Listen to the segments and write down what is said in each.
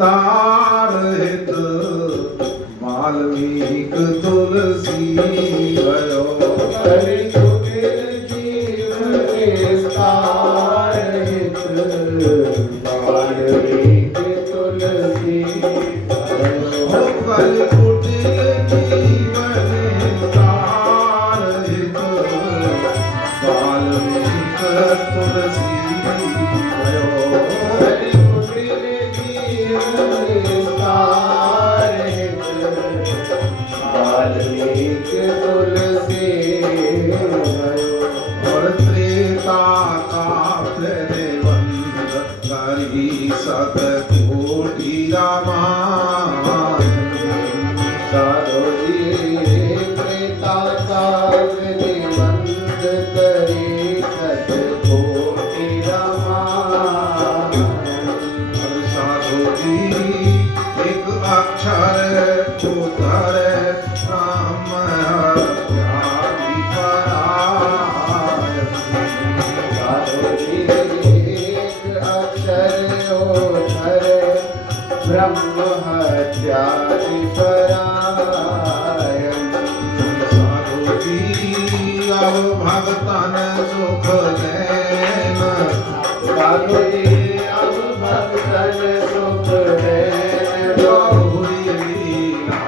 विस्तार हित वाल्मीक तुलसी भयो। कलि कुटिल जीव विस्तार हित वाल्मीक तुलसी भयो। कलि कुटिल जीव विस्तार हित वाल्मीक तुलसी भयो। कलि कुटिल जीव विस्तार हित वाल्मीक तुलसी भयो। और त्रेता काफिरे बंद करी सत कोटि रामायण। साधो जी त्रेता काफिरे बंद करी सत कोटि रामायण। और साधु जी एक अक्षर उतर राम हत्यादि परायण। साधो जी एक अक्षर ओझर ब्रह्म हत्यादि परायण। साधु जी अब भगतन सुख देन। साधु जी अब भक्तन सुख देन। बहुरी लीला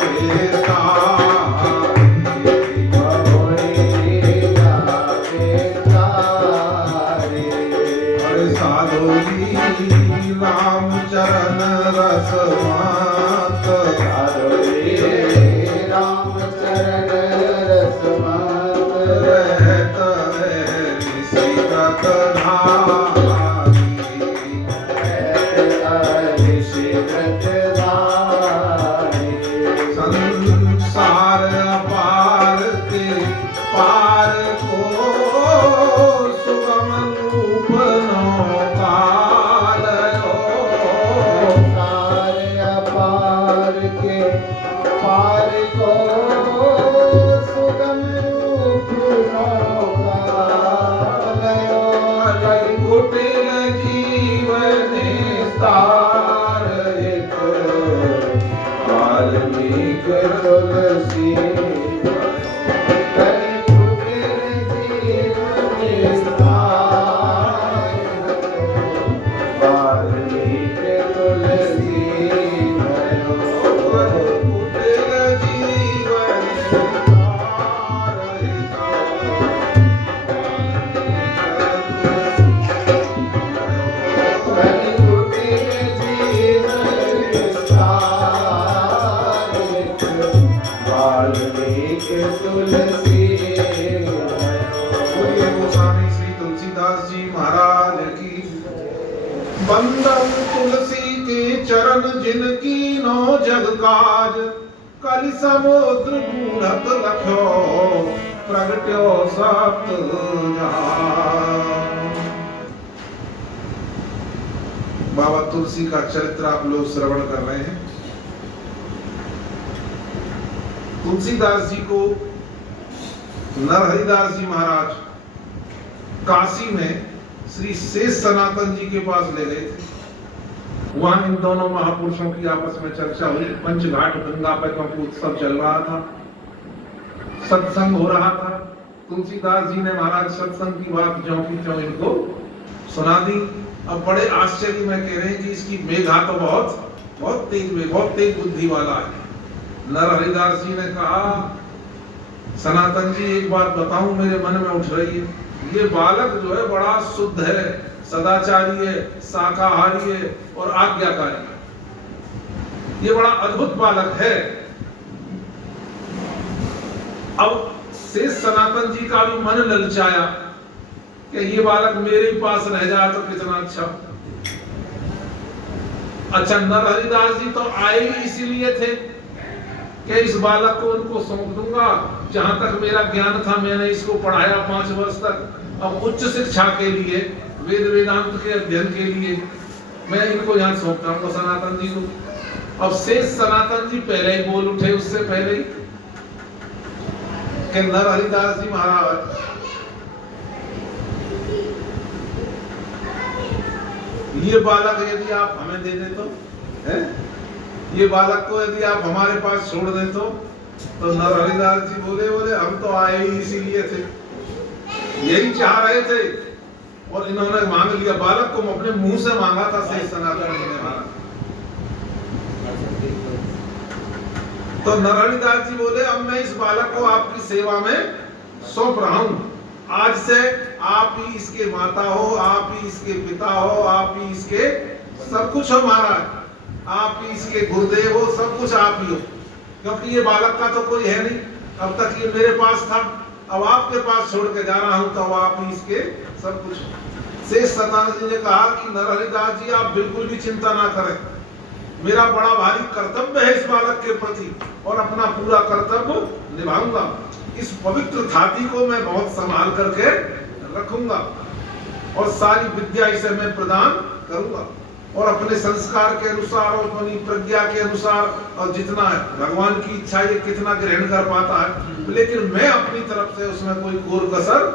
विस्तारी। बहुरी लीला विस्तारी। और साधु जी राम चरण रस मात। साधु जी राम चरण रस मात। रहत निशिगत धारी। ऋषिव्रत धारी। संसार अपार के पार को सुगम रूप नौकालयो। संसार अपार के पार को सुगम रूप नौकालयो। कलि कुटिल जीव निस्तार हित वाल्मीक तुलसी भयो। कलि कुटिल जीव निस्तार वाल्मीक तुलसी भयो। कुटिल जीव निस्तार हित कलि कुटिल जीव विस्तार हित वाल्मीक तुलसी बोलिए गोस्वामी श्री तुलसीदास जी महाराज की। बंदन तुलसी के चरण जिनकी नो जग काज। कलि समुद्र बूढ़त लख्यो प्रगट्यो सप्त जहान। बाबा तुलसी का चरित्र आप लोग श्रवण कर रहे हैं। तुलसीदास जी को नरहरिदास जी महाराज काशी में श्री शेष सनातन जी के पास ले गए थे। वहां इन दोनों महापुरुषों की आपस में चर्चा हुई। पंचघाट गंगा पैकों का उत्सव चल रहा था, सत्संग हो रहा था। तुलसीदास जी ने महाराज सत्संग की बात ज्यों की त्यों इनको सुना दी। अब बड़े आश्चर्य में कह रहे हैं कि इसकी मेघा तो बहुत तेज बुद्धि वाला है। नरहरिदास जी ने कहा, सनातन जी एक बात बताऊं मेरे मन में उठ रही है। ये बालक जो है बड़ा शुद्ध है, सदाचारी है, शाकाहारी है और आज्ञाकारी है। ये बड़ा अद्भुत बालक है। अब शेष सनातन जी का भी मन ललचाया कि ये बालक मेरे ही पास रह जाए तो कितना अच्छा। अच्छा, नरहरिदास जी तो आए ही इसीलिए थे कि इस बालक को उनको सौंप दूंगा। जहां तक मेरा ज्ञान था मैंने इसको पढ़ाया 5 वर्ष तक। अब उच्च शिक्षा के लिए, वेद वेदांत के अध्ययन के लिए मैं इनको यहाँ सौंपता हूँ सनातन जी को। अब शेष सनातन जी पहले ही बोल उठे, उससे पहले ही कि नरहरिदास जी महाराज ये बालक यदि आप हमें दे दे तो है? ये बालक को यदि आप हमारे पास छोड़ दें तो नरहरिदास जी बोले हम तो आए ही इसीलिए थे, यही चाह रहे थे, और इन्होंने मांग लिया। बालक को अपने मुंह से मांगा था शेष सनातन जी ने मांगा। तो नरहरिदास जी बोले अब मैं इस बालक को आपकी सेवा में सौंप रहा हूं। आज से आप ही इसके माता हो, आप ही इसके पिता हो, आप ही इसके सब कुछ हो महाराज, आप ही इसके गुरुदेव हो, सब कुछ आप ही हो। क्योंकि ये बालक का तो कोई है नहीं, अब तक ये मेरे पास था, अब आपके पास छोड़ के जा रहा हूं, तो आप ही इसके सब कुछ। शेष सनातन जी ने कहा कि नरहरिदास जी आप बिल्कुल भी चिंता ना करें, मेरा बड़ा भारी कर्तव्य है इस बालक के प्रति, और अपना पूरा कर्तव्य निभाऊंगा। इस पवित्र थाती को मैं बहुत संभाल करके रखूंगा, और सारी विद्या इसे मैं प्रदान करूंगा, और अपने संस्कार के अनुसार और अपनी प्रज्ञा के अनुसार, और जितना है भगवान की इच्छा ये कितना ग्रहण कर पाता है, लेकिन मैं अपनी तरफ से उसमें कोई कोर कसर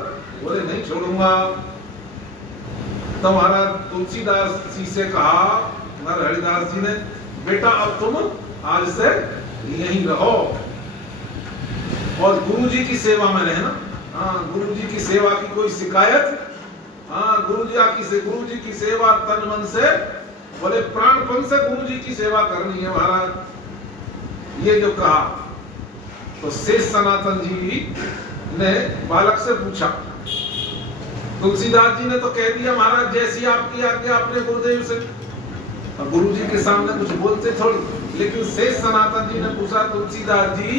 बोले नहीं छोड़ूंगा। तो महाराज तुलसीदास जी से कहा नरहरिदास जी ने, बेटा अब तुम आज से यहीं रहो और गुरु जी की सेवा में रहना। हाँ, गुरु जी की सेवा की कोई शिकायत, हाँ, गुरु जी की सेवा तन मन से, बोले प्राणपन से गुरु जी की सेवा करनी है महाराज। ये जो कहा तो शेष सनातन जी ने बालक से पूछा, तुलसीदास जी ने तो कह दिया महाराज जैसी आपकी आज्ञा अपने गुरुदेव से, और गुरु जी के सामने कुछ बोलते थोड़ी, लेकिन शेष सनातन जी ने पूछा तुलसीदास जी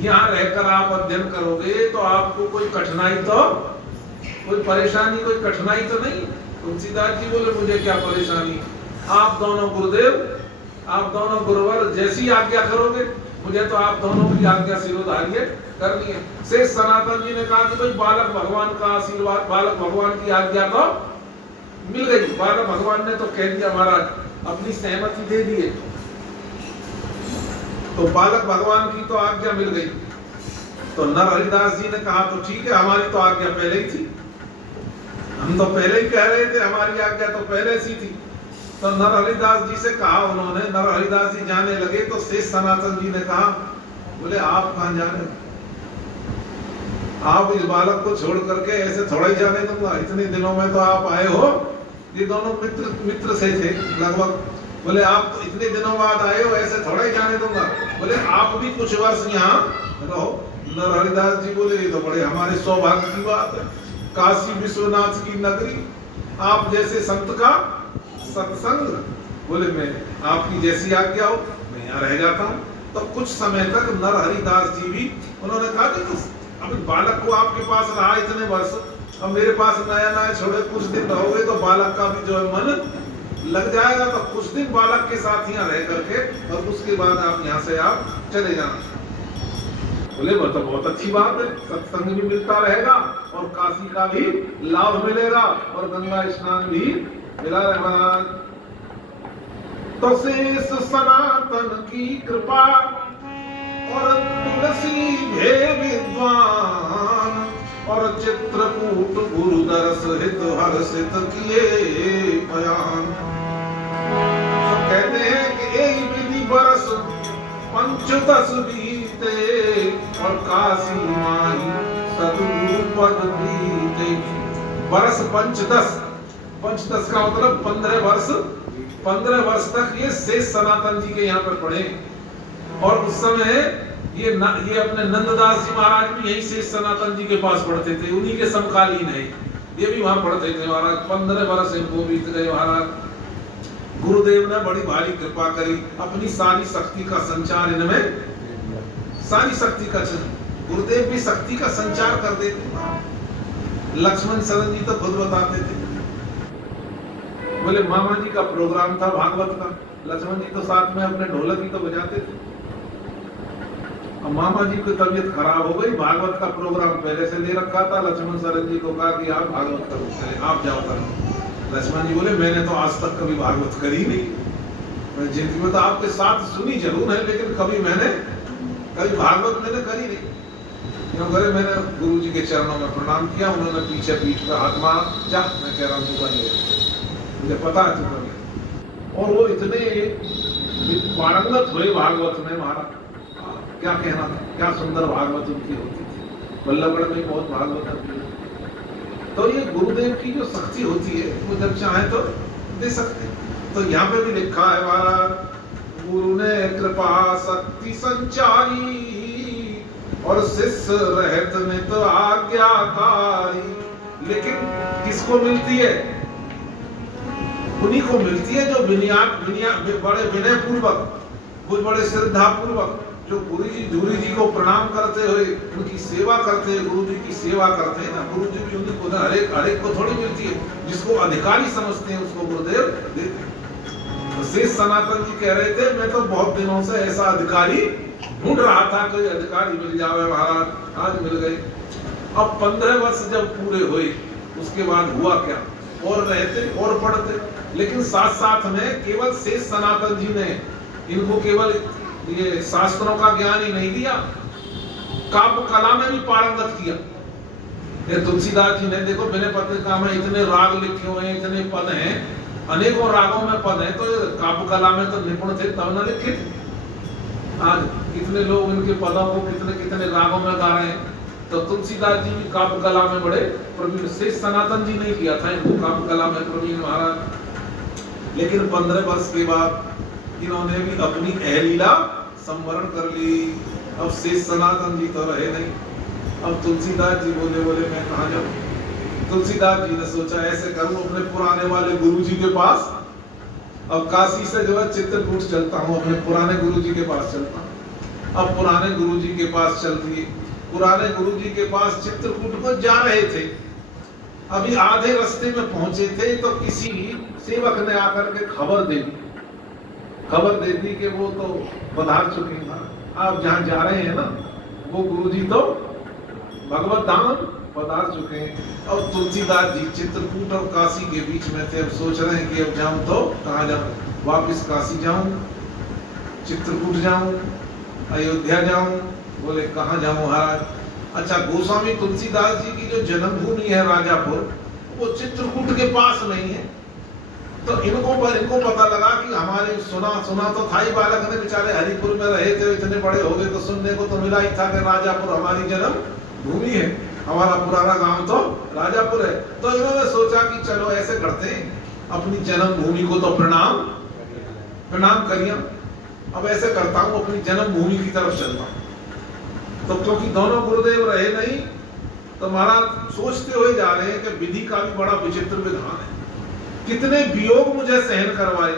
यहाँ रहकर आप अध्ययन करोगे तो आपको कोई कठिनाई तो, कोई परेशानी, कोई कठिनाई तो नहीं? तुलसीदास जी बोले मुझे क्या परेशानी, आप दोनों गुरुदेव, आप दोनों गुरुवर जैसी आज्ञा करोगे, मुझे तो आप दोनों की आज्ञा शिरोधार्य करनी है। शेष सनातन जी ने कहा कि भाई बालक भगवान का आशीर्वाद, बालक भगवान की आज्ञा तो मिल गई, बालक भगवान ने तो कह दिया महाराज, अपनी सहमति दे दिए, तो बालक भगवान की तो आज्ञा मिल गई। तो नरहरिदास जी ने कहा तो ठीक है, हमारी तो आज्ञा पहले ही थी, हम तो पहले ही कह रहे थे, हमारी आज्ञा तो पहले से थी। तो नरहरिदास जी से कहा उन्होंने, नरहरिदास जी जाने लगे तो शेष सनातन जी ने कहा, बोले आप कहां जा रहे, आप इस बालक को छोड़ करके ऐसे थोड़ा ही जाने दूंगा, इतने दिनों में तो आप आए हो, ये दोनों मित्र से थे लगभग, बोले आप तो इतने दिनों बाद आए हो, ऐसे थोड़ा ही जाने दूंगा, बोले आप भी कुछ वर्ष यहाँ रहो। नरहरिदास जी बोले ये तो बड़े हमारे सौभाग्य की बात है, काशी विश्वनाथ की नगरी, आप जैसे संत का सत्संग, बोले मैं आपकी जैसी आज्ञा हो मैं यहाँ रह जाता हूँ। तो कुछ समय तक नरहरिदास जी भी, उन्होंने कहा कि अब बालक को आपके पास रहा इतने वर्ष, अब मेरे पास नया नया छोड़े कुछ दिन रहोगे तो बालक का भी जो है मन लग जाएगा, तो कुछ दिन बालक के साथ यहाँ रह करके और उसके बाद आप यहाँ से आप चले जाना। बोले वो तो बहुत अच्छी बात है, सत्संग भी मिलता रहेगा और काशी का भी लाभ मिलेगा और गंगा स्नान भी मिला रहेगा। तो शेष सनातन की कृपा और तुलसी भे विद्वान और चित्रकूट गुरु दरस हित हर्षित किए बयान। तो कहते हैं कि एक विधि बरस 5-10 बीते और काशी माही सदगुरु पद बीते। बरस 5-10 का मतलब 15 वर्ष तक ये शेष सनातन जी के यहाँ पर पढ़े, और उस समय ये अपने नंददास जी महाराज भी यही शेष सनातन जी के पास पढ़ते थे, उन्हीं के समकालीन है, ये भी वहां पढ़ते थे महाराज। 15 वर्ष इनको बीत गए महाराज। गुरुदेव ने बड़ी भारी कृपा करी, अपनी सारी शक्ति का संचार इनमें, सारी शक्ति का, गुरुदेव भी शक्ति का संचार कर देते। लक्ष्मण शरण जी तो खुद बताते थे, बोले मामा जी का प्रोग्राम था भागवत का, लक्ष्मण जी तो साथ में अपने ढोलक ही तो बजाते थे। अब मामा जी की तबीयत खराब हो गई, भागवत का प्रोग्राम पहले से ले रखा था, लक्ष्मण शरण जी को कहा कि आप भागवत करो, आप जाओ करो। लक्ष्मण जी बोले मैंने तो आज तक कभी भागवत करी नहीं, जिंदगी में तो आपके साथ सुनी जरूर है, लेकिन कभी भागवत मैंने करी नहीं। क्योंकि मैंने गुरु जी के चरणों में प्रणाम किया, उन्होंने पीछे पीठ पर हाथ मारा, जा मैं कह रहा हूँ तू कर ले, मुझे पता है तू कर ले। और वो इतने पारंगत हुए भागवत में महाराज। क्या कहना था, क्या सुंदर भागवत उनकी होती थी। बल्लभगढ़ में बहुत भागवत है। तो ये गुरुदेव की जो शक्ति होती है वो जब चाहे तो दे सकते हैं। तो यहाँ पे भी लिखा है महाराज, गुरु ने कृपा शक्ति संचारी और शिष्य रहत नित आज्ञाकारी। लेकिन किसको मिलती है? उन्हीं को मिलती है जो बड़े विनय पूर्वक, बहुत बड़े श्रद्धा पूर्वक, जो गुरु जी को प्रणाम करते हुए उनकी सेवा करते हैं, गुरु जी की सेवा करते हैं ना। गुरु जी भी उनको हर एक को थोड़ी मिलती है। जिसको अधिकारी समझते हैं उसको गुरुदेव देते हैं। तो शेष सनातन जी कह रहे थे, मैं तो बहुत दिनों से ऐसा अधिकारी ढूंढ रहा था, कोई अधिकारी मिल जावे महाराज, आज मिल गए। अब 15 वर्ष जब पूरे हुए उसके बाद हुआ क्या, और रहते और पढ़ते, लेकिन साथ साथ में केवल शेष सनातन जी ने इनको केवल ये शास्त्रों का ज्ञान ही नहीं दिया, काव्य कला में भी पारंगत किया। ये तुलसीदास जी ने देखो, विनय पत्रिका में इतने राग लिखे हुए हैं, इतने पद हैं, अनेकों रागों में पद हैं, तो काव्य कला में तो निपुण थे तब न लिखे थे। आज इतने लोग इनके पदों को कितने कितने रागों में गा रहे हैं। तो तुलसीदास जी भी काव्य कला में बड़े प्रवीण, शेष सनातन जी नहीं किया था इनको काव्य कला में प्रवीण महाराज। लेकिन 15 वर्ष के बाद इन्होंने भी अपनी अहलीला संवरण कर ली। अब शेष सनातन जी तो रहे नहीं। अब तुलसीदास जी बोले मैं कहाँ जाऊं। तुलसीदास जी ने सोचा ऐसे करूं, अपने पुराने वाले गुरु जी के पास, अब काशी से जो है चित्रकूट चलता हूँ, अपने पुराने गुरु जी के पास चलता हूँ। अब पुराने गुरु जी के पास चल दिए। पुराने गुरु जी के पास चित्रकूट को जा रहे थे। अभी आधे रास्ते में पहुंचे थे तो किसी सेवक ने आकर के खबर दे दी कि वो तो पधार चुके हैं, आप जहाँ जा रहे हैं ना वो गुरु जी तो भगवत धाम पधार चुके हैं। और तुलसीदास जी चित्रकूट और काशी के बीच में थे। अब सोच रहे हैं कि अब जाऊं तो कहाँ जाऊं, वापिस काशी जाऊं, चित्रकूट जाऊं, अयोध्या जाऊं। बोले कहाँ जाऊं महाराज। अच्छा, गोस्वामी तुलसीदास जी की जो जन्मभूमि है राजापुर, वो चित्रकूट के पास नहीं है। तो इनको पता लगा कि हमारे सुना तो था ही, बालक ने बेचारे हरिपुर में रहे थे, इतने बड़े हो गए तो सुनने को तो मिला ही था कि राजापुर हमारी जन्म भूमि है, हमारा पुराना गांव तो राजापुर है। तो इन्होंने सोचा कि चलो ऐसे करते हैं, अपनी जन्मभूमि को तो प्रणाम करिए। अब ऐसे करता हूँ, अपनी जन्मभूमि की तरफ चलता हूँ। तो क्योंकि दोनों गुरुदेव रहे नहीं, तो महाराज सोचते हुए जा रहे हैं कि विधि का भी बड़ा विचित्र विधान है। कितने वियोग मुझे सहन करवाए।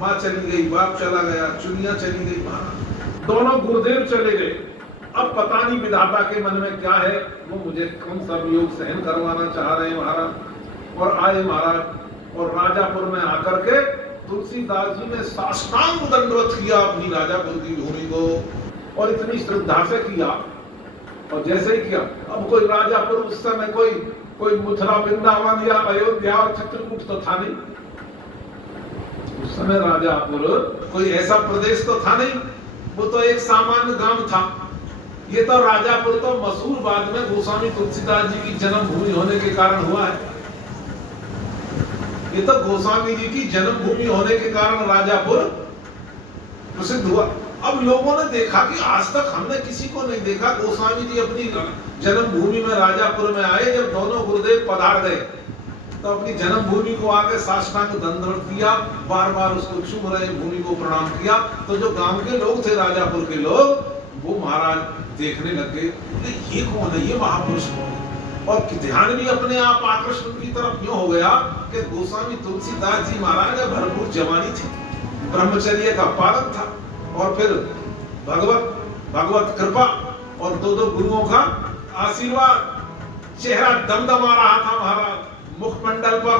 माँ चली गई, बाप चला गया, चुनिया चली गई, महाराज दोनों गुरुदेव चले गए। अब पता नहीं विधाता के मन में क्या है, वो मुझे कौन सा वियोग सहन करवाना चाह रहे हैं महाराज। और आए महाराज, और राजापुर में आकर के तुलसीदास जी ने साष्टांग दंडवत किया अपनी राजापुर की भूमि को, और इतनी श्रद्धा से किया। और जैसे ही किया, अब कोई राजापुर उस समय कोई मथुरा, वृंदावन या अयोध्या और चित्रकूट तो था नहीं। उस समय राजापुर कोई ऐसा प्रदेश तो था नहीं, वो तो एक सामान्य गांव था। ये तो राजापुर तो मशहूर बाद में गोस्वामी तुलसीदास जी की जन्मभूमि होने के कारण हुआ है। ये तो गोस्वामी जी की जन्मभूमि होने के कारण राजापुर प्रसिद्ध हुआ। अब लोगों ने देखा कि आज तक हमने किसी को नहीं देखा, गोस्वामी जी अपनी जन्मभूमि में राजापुर में आए। जब दोनों गुरुदेव पधार गए तो अपनी जन्मभूमि को आके साष्टांग दंडवत दिया, बार बार उसको चूम रहे, भूमि को प्रणाम किया। तो जो गांव के लोग थे, राजापुर के लोग, वो महाराज देखने लग गए, ये कौन है, ये महापुरुष कौन है। और ध्यान भी अपने आप आकर्षण की तरफ क्यों हो गया कि गोस्वामी तुलसीदास जी महाराज भरपूर जवानी थी, ब्रह्मचर्य का पालन था, और फिर भगवत कृपा और दो गुरुओं का आशीर्वाद, चेहरा दमदमा रहा था महाराज, मुखमंडल पर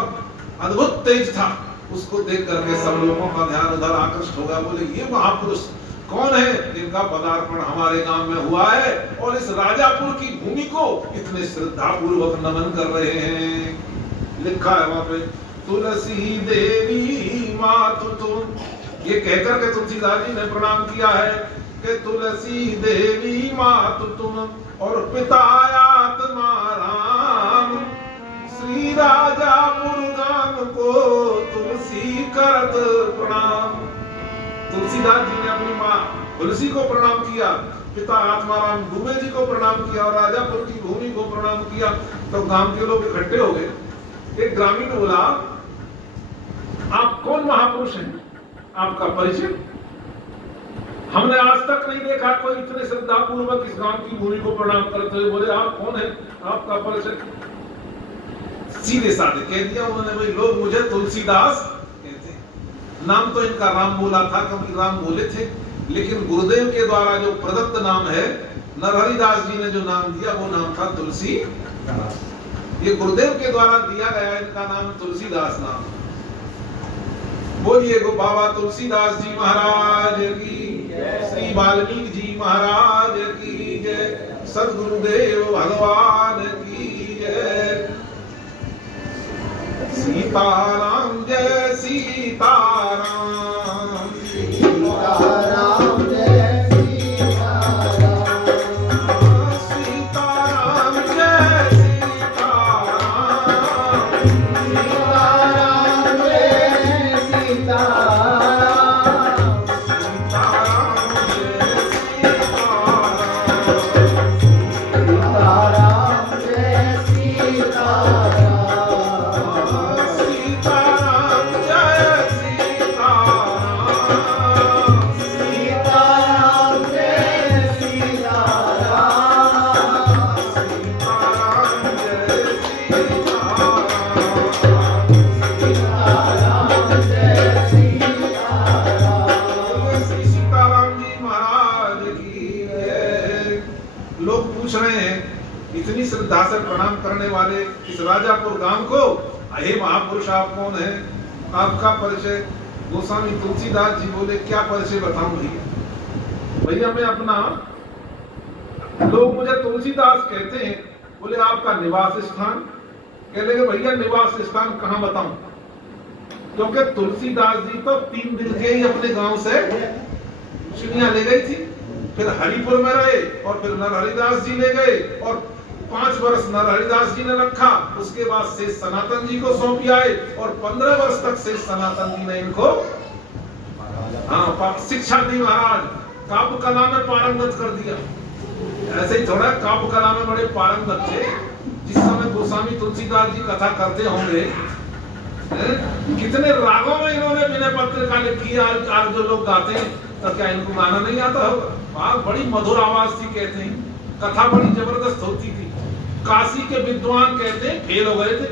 अद्भुत तेज था। उसको देख करके सब लोगों का ध्यान उधर आकर्षित हो गया। बोले ये महापुरुष कौन है जिनका पदार्पण हमारे गांव में हुआ है और इस राजापुर की भूमि को इतने श्रद्धा पूर्वक नमन कर रहे हैं। लिखा है वहां पे, तुलसी देवी मातु तुम, ये कहकर के तुलसीदास जी ने प्रणाम किया है कि तुलसी देवी मातु तुम और पिता आत्मा राम, श्री राजापुर गाम को तुलसी करत प्रणाम। तुलसीदास जी ने अपनी माँ तुलसी को प्रणाम किया, पिता आत्माराम दुबे जी को प्रणाम किया और राजापुर की भूमि को प्रणाम किया। तो गांव के लोग इकट्ठे हो गए। एक ग्रामीण बोला, आप कौन महापुरुष हैं, आपका परिचय? हमने आज तक नहीं देखा कोई इतने श्रद्धा पूर्वक इस गांव की भूमि को प्रणाम करते हुए। बोले, आप कौन है, आपका परिचय? सीधे साधे कह दिया उन्होंने, भाई लोग मुझे तुलसीदास कहते हैं। नाम तो इनका राम बोला था, कभी राम बोले थे, लेकिन गुरुदेव के द्वारा जो प्रदत्त नाम है, नरहरिदास जी ने जो नाम दिया वो नाम था तुलसी। ये गुरुदेव के द्वारा दिया गया इनका नाम तुलसीदास नाम। बोलिए गो बाबा तुलसीदास जी महाराज की, श्री वाल्मीकि जी महाराज की जय, सद्गुरुदेव भगवान की जय। सीताराम जय सीताराम, सीताराम जय सीताराम, सीताराम जय सीताराम, सीताराम जय सीताराम, सीताराम जय सीताराम सीताराम, जय सीताराम, सीताराम जय सीताराम, सीताराम जय सीताराम, सीताराम जय सीताराम सीताराम। जय सीताराम। श्री सीताराम जी महाराज की जय। लोग पूछ रहे हैं, इतनी श्रद्धा से प्रणाम करने वाले इस राजापुर गांव को, हे महापुरुष आप कौन है, आपका परिचय? गोस्वामी तुलसीदास जी बोले, क्या परिचय बताऊं भैया? भैया मैं अपना, लोग मुझे तुलसीदास कहते हैं। बोले, आपका निवास स्थान? कह लगे, भैया निवास स्थान कहाँ बताऊं? क्योंकि तुलसीदास जी तो 3 दिन के ही अपने गांव से चिड़िया ले गई थी, फिर हरिपुर में रहे और फिर नरहरिदास जी ले गए और 5 वर्ष नरहरिदास जी ने रखा। उसके बाद से सनातन जी को सौंपी आए और 15 वर्ष तक से सनातन जी ने इनको शिक्षा दी महाराज। काव्य कला में पारंगत कर दिया। ऐसे ही थोड़ा काव्य कला में बड़े पारंगत थे। जिस समय गोस्वामी तुलसीदास जी कथा करते होंगे, कितने रागों में इन्होंने विनय पत्रिका लिखी है। आज जो लोग गाते हैं, तो क्या इनको गाना नहीं आता होगा? बड़ी मधुर आवाज थी, कहते हैं कथा बड़ी जबरदस्त होती थी। काशी के विद्वान कहते हैं फेल हो गए थे।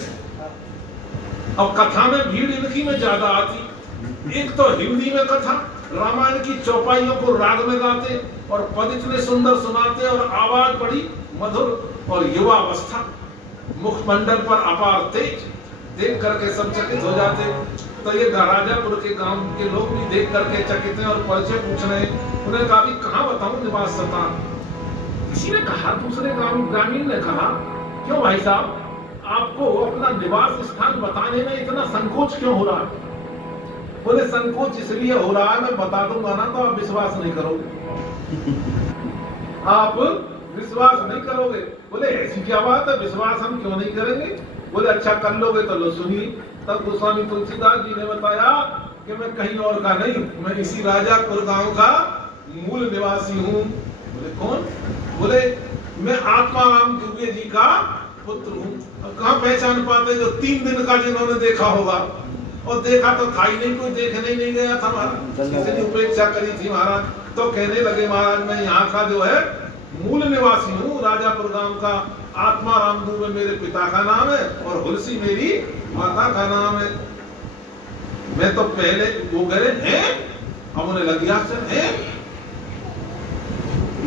अब कथा में भीड़ इनकी में ज्यादा आती। एक तो हिंदी में कथा, रामायण की चौपाइयों को राग में गाते और पद इतने सुंदर सुनाते और आवाज बड़ी मधुर और युवावस्था, मुखमंडल पर अपार तेज, देख करके सब चकित हो जाते। तो ये राजापुर के गांव के लोग भी देख करके चकित हैं और परिचय पूछ रहे हैं। उन्हें कहा, कहाँ बताऊं निवास स्थान? किसी ने कहा, दूसरे ग्रामीण ने कहा, क्यों भाई साहब, आपको अपना निवास स्थान बताने में इतना संकोच क्यों हो रहा है? बोले, संकोच इसलिए हो रहा है, मैं बता दूंगा ना तो आप विश्वास नहीं करोगे। आप विश्वास नहीं करोगे। बोले, ऐसी क्या बात है, विश्वास हम क्यों नहीं करेंगे? बोले, अच्छा कर लोगे तो लो सुनिए। तब गोस्वामी तुलसीदास जी ने बताया कि मैं कहीं और का नहीं, मैं इसी राजापुर गांव का मूल निवासी हूँ। बोले, कौन? बोले, मैं आत्माराम दुबे जी का पुत्र हूँ। अब कहाँ पहचान पाते जो 3 दिन का जिन्होंने देखा होगा, और देखा तो था ही नहीं, कोई देखने ही नहीं गया था महाराज, किसी ने उपेक्षा करी थी महाराज। तो कहने लगे, महाराज मैं यहाँ का जो है मूल निवासी हूँ, राजापुर गांव का। आत्माराम दुबे मेरे पिता का नाम है और हुलसी मेरी माता का नाम है। मैं तो पहले वो गए हैं, अब उन्हें लगी आश्चर्य है,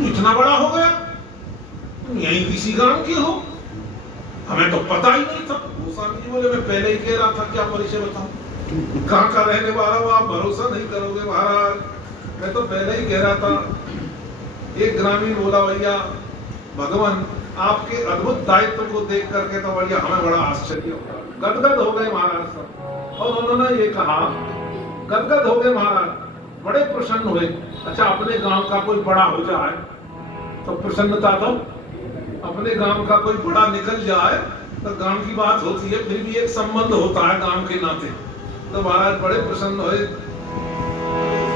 इतना बड़ा हो गया, तुम यहीं किसी गांव के हो, हमें तो पता ही नहीं था। गोस्वामी जी बोले, मैं पहले ही कह रहा था, क्या परिचय बताऊं, कहाँ का रहने वाला हूं, आप भरोसा नहीं करोगे महाराज, मैं तो पहले ही कह रहा था। एक ग्रामीण बोला, भैया भगवान आपके अद्भुत दायित्व को देख करके तो भैया हमें बड़ा आश्चर्य हुआ, गदगद हो गए महाराज सब। और उन्होंने ये कहा, गदगद हो गए महाराज, बड़े प्रसन्न हुए। अच्छा, अपने गांव का कोई बड़ा हो जाए तो प्रसन्नता, तो अपने गांव का कोई बड़ा निकल जाए तो गांव की बात होती है, फिर भी एक संबंध होता है गांव के नाते। तो महाराज बड़े प्रसन्न हुए।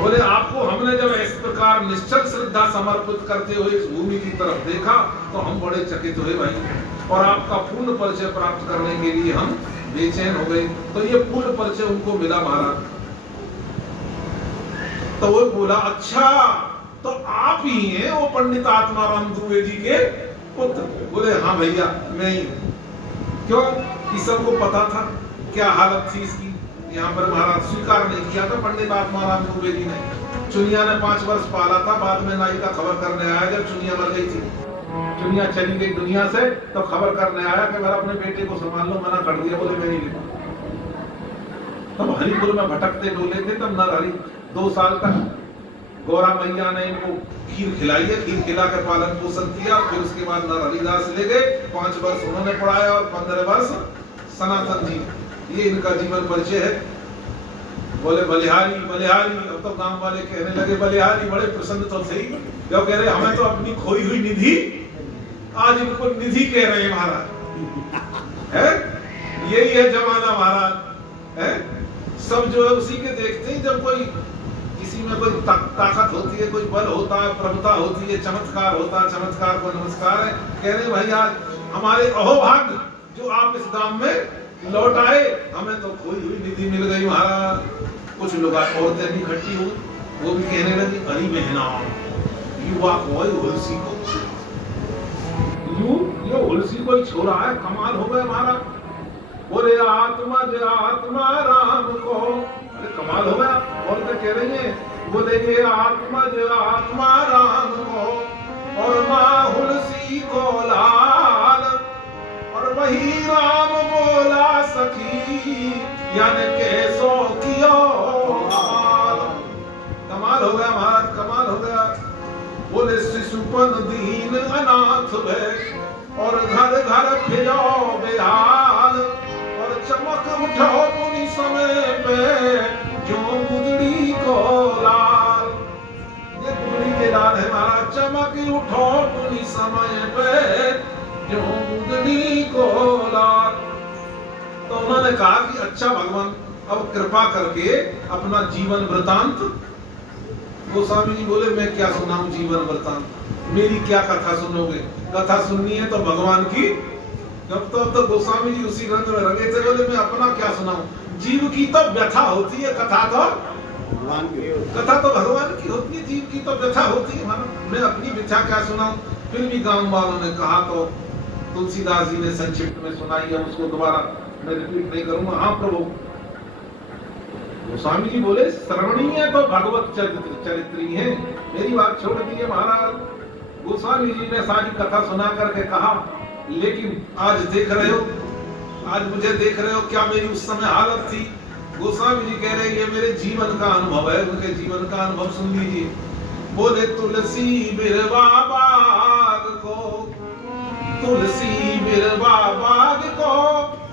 बोले आपको हमने जब इस प्रकार निश्चल श्रद्धा समर्पित करते हुए इस भूमि की तरफ देखा तो हम बड़े चकित हुए भाई, और आपका पूर्ण परिचय प्राप्त करने के लिए हम बेचैन हो गए। तो ये पूर्ण परिचय उनको मिला महाराज। तो वो बोला अच्छा तो आप ही हैं वो पंडित आत्माराम द्विवेदी के पुत्र? बोले हाँ भैया मैं ही हूँ। क्यों कि सबको पता था क्या हालत थी इसकी। यहाँ पर महाराज स्वीकार नहीं किया था पंडित आत्माराम द्विवेदी ने। चुनिया ने 5 वर्ष पाला था, बाद में नाई का खबर करने आया जब चुनिया मर गई थी, चुनिया चली गई दुनिया से, तो खबर करने आया कि मेरा अपने बेटे को संभाल लो, मना कर दिया, बोले मैं नहीं लेता। तब हरिपुर में भटकते डोले थे, तब नरहरि 2 साल तक गौरा मैया ने इनको खीर खिलाई है, खीर खिला के पालन पोषण किया। फिर उसके बाद नरहरिदास ले गए, 5 वर्ष उन्होंने पढ़ाया और 15 वर्ष सनातन जी। ये इनका जीवन परिचय है। बोले बलिहारी बलिहारी, अब तो गांव वाले कहने लगे बलिहारी, बड़े प्रसन्न तो थे, जो कह रहे हमें तो अपनी खोई हुई निधि, आज इनको निधि कह रहे हैं महाराज। है यही है जमाना महाराज। है सब जो है उसी के देखते हैं। जब कोई किसी में कोई ताकत होती है, कोई बल होता है, प्रभुता होती है, चमत्कार होता है, चमत्कार को नमस्कार है। कह रहे भाई आज हमारे अहोभाग्य जो आप इस गांव में लौट आए, हमें तो खोई हुई निधि मिल गई महाराज। कुछ लोग औरतें भी इकट्ठी हुई, वो भी कहने लगी अरे बहना युवा कोई हुलसी को ये हुलसी कोई छोरा है, कमाल हो गया महाराज। बोले आत्मा राम को, अरे कमाल हो गया। और क्या कह रही है? बोले ये आत्मा राम को और माँ हुलसी को लाल, और वही राम बोला सखी यानी कैसो कियो। कमाल हो गया महाराज, कमाल हो गया। बोले शिशुपन दीन अनाथ भय और घर घर फिरो बेहाल, और चमक उठो पुनि समय पे जो गुदड़ी को लाल। ये गुदड़ी के लाल है महाराज। चमक उठो पुनि समय पे जो गुदड़ी को लाल। तो उन्होंने कहा कि अच्छा भगवान अब कृपा करके अपना जीवन वृतांत। गोस्वामी जी बोले मैं क्या सुनाऊं जीवन वृतांत, मेरी क्या कथा सुनोगे? कथा सुननी है तो भगवान की। जब तो गोस्वामी जी उसी रंग में रंगे थे। बोले मैं अपना क्या सुनाऊं, जीव की तो व्यथा होती है, कथा तो भगवान की होती है, जीव की तो व्यथा होती है। मैं अपनी व्यथा क्या सुनाऊं? फिर भी गांव वालों ने कहा तो तुलसीदास जी ने संक्षिप्त में सुनाई है, उसको दोबारा मैं रिपीट नहीं करूंगा। हाँ प्रभु। गोस्वामी जी बोले श्रवणीय तो भगवत चरित्री है, मेरी बात छोड़ दीजिए महाराज। गोस्वामी जी ने सारी कथा सुना करके कहा लेकिन आज देख रहे हो, आज मुझे देख रहे हो क्या मेरी उस समय हालत थी। गोस्वामी जी कह रहे ये मेरे जीवन का अनुभव है, उनके जीवन का अनुभव सुन लीजिए। बोले तुलसी बिरवा बाग को, तुलसी बिरवा बाग को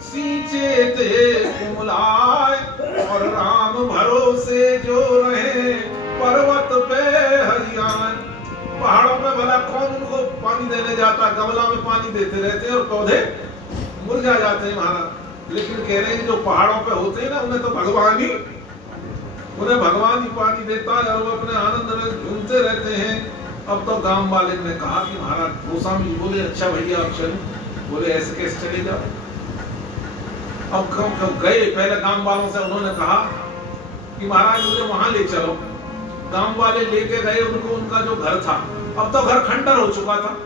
सींचे थे कुमलाए, और राम भरोसे जो रहे पर्वत पे हरियाण। पहाड़ों पे भला कौन उनको पानी देने जाता, गमला में पानी देते रहते हैं और पौधे मुरझा जाते हैं महाराज। लेकिन कह रहे हैं जो पहाड़ों पे होते हैं ना, उन्हें तो भगवान ही पानी देता है और वो अपने आनंद में झूमते रहते हैं। अब तो गांव वाले ने कहा कि महाराज, गोस्वामी बोले अच्छा भैया अब चलो। बोले ऐसे कैसे चले जाओ? अब कब गए, पहले गांव वालों से उन्होंने कहा कि महाराज मुझे वहां ले चलो। गांव वाले लेके गए उनको, उनका जो घर था, अब तो घर खंडर हो चुका था,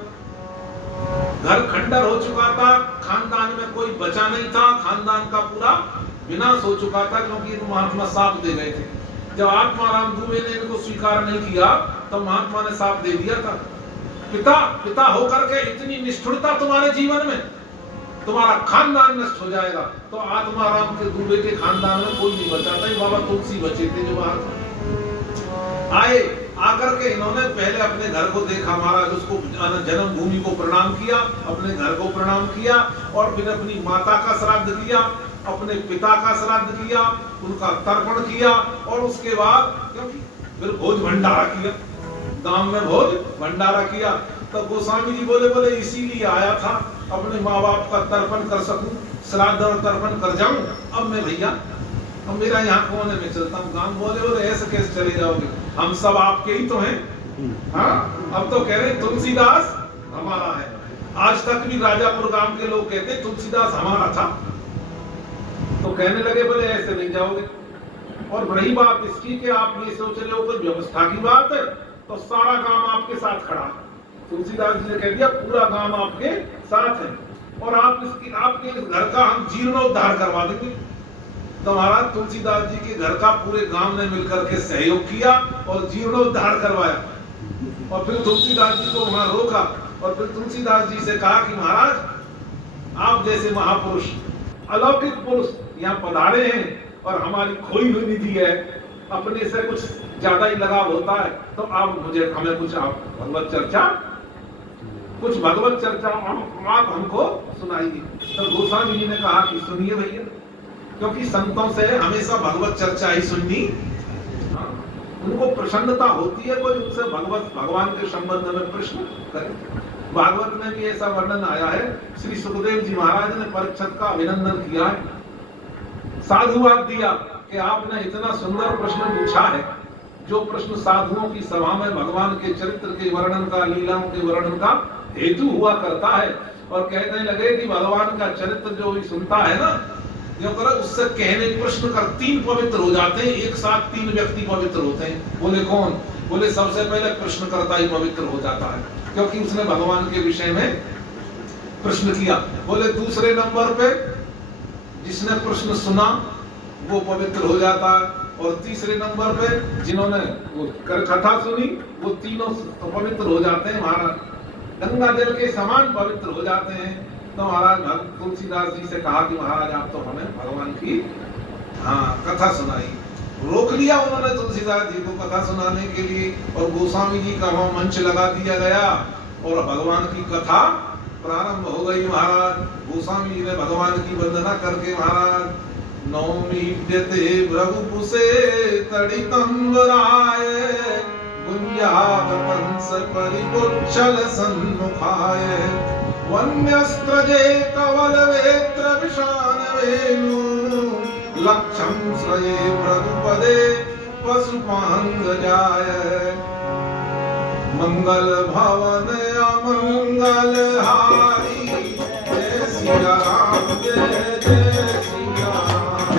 खानदान में कोई बचा नहीं था, खानदान का पूरा विनाश हो चुका था, क्योंकि महात्मा साफ दे गए थे। जब आत्माराम दुबे ने इनको स्वीकार नहीं किया तो महात्मा ने साफ दे दिया था, पिता होकर के इतनी निष्ठुरता तुम्हारे जीवन में, तुम्हारा खानदान नष्ट हो जाएगा। तो आत्माराम के दुबे के खानदान में कोई नहीं बचा था, बाबा तुलसी बचे थे जो बाहर आए। आकर के इन्होंने पहले अपने घर को देखा महाराज, उसको जन्मभूमि को प्रणाम किया, अपने घर को प्रणाम किया, और फिर अपनी माता का श्राद्ध किया, अपने पिता का श्राद्ध किया, उनका तर्पण किया, और उसके बाद क्योंकि फिर भोज भंडारा किया, गांव में भोज भंडारा किया। तो गोस्वामी जी बोले इसीलिए आया था, अपने माँ बाप का तर्पण कर सकूं, श्राद्ध और तर्पण कर जाऊं। अब मैं भैया अब मेरा यहाँ कोने में चलता हूँ गांव, बोले ऐसे कैसे चले जाओगे, हम सब आपके ही तो हैं। हाँ, अब तो कह रहे तुलसीदास हमारा है। आज तक भी राजापुर गांव के लोग कहते तुलसीदास हमारा था। तो कहने लगे बोले ऐसे नहीं जाओगे। और रही बात इसकी कि आप ये सोच रहे हो कोई व्यवस्था की बात है, तो सारा गांव आपके साथ खड़ा है। तुलसीदास जी ने कह दिया पूरा गांव आपके साथ है, और आपके इस घर का हम जीर्णोद्धार करवा देंगे। तो महाराज तुलसीदास जी के घर का पूरे गांव ने मिलकर के सहयोग किया और जीर्णोद्धार करवाया। और फिर तुलसीदास जी को वहां रोका और फिर तुलसीदास जी से कहा कि महाराज आप जैसे महापुरुष, अलौकिक पुरुष यहाँ पधारे हैं और हमारी खोई हुई निधि है, अपने से कुछ ज्यादा ही लगाव होता है, तो आप हमें कुछ आप भगवत चर्चा आप हमको सुनाइए। तो गोस्वामी जी ने कहा कि सुनिए भैया, क्योंकि संतों से हमेशा भगवत चर्चा ही सुननी, उनको प्रसन्नता होती है कोई उनसे भगवान के संबंध में प्रश्न करे। भागवत में भी ऐसा वर्णन आया है, श्री सुखदेव जी महाराज ने परीक्षित का अभिनंदन किया है, साधुवाद दिया कि आपने इतना सुंदर प्रश्न पूछा है, जो प्रश्न साधुओं की सभा में भगवान के चरित्र के वर्णन का, लीलाओं के वर्णन का हेतु हुआ करता है। और कहने लगे कि भगवान का चरित्र जो भी सुनता है ना, जो करे उससे कहने प्रश्न कर 3 पवित्र हो जाते हैं, एक साथ 3 व्यक्ति पवित्र होते हैं। बोले कौन? बोले सबसे पहले प्रश्न करता ही पवित्र हो जाता है, क्योंकि उसने भगवान के विषय में प्रश्न किया। बोले दूसरे नंबर पे जिसने प्रश्न सुना वो पवित्र हो जाता है, और तीसरे नंबर पे जिन्होंने वो कथा सुनी वो तीनों पवित्र हो जाते हैं। महाराज गंगा जल के समान पवित्र हो जाते हैं। तो महाराज तुलसीदास जी से कहा कि महाराज आप तो हमें भगवान की कथा सुनाई। रोक लिया उन्होंने तुलसीदास जी को कथा सुनाने के लिए, और गोस्वामी जी का वहां मंच लगा दिया गया और भगवान की कथा प्रारंभ हो गई। महाराज गोस्वामी जी ने भगवान की वंदना करके महाराज नौमीड्यते भृगुपुसे तडितंबराय गुंजावतंस परिपुच्छल सन्मुखाय वन्यस्त्रजे कवलवेत्र विशान वेणु लक्षं श्रये भृगुपदे पशुपांगजाय मंगल भवन अमंगल हारी जय सिया राम जय जय सिया राम।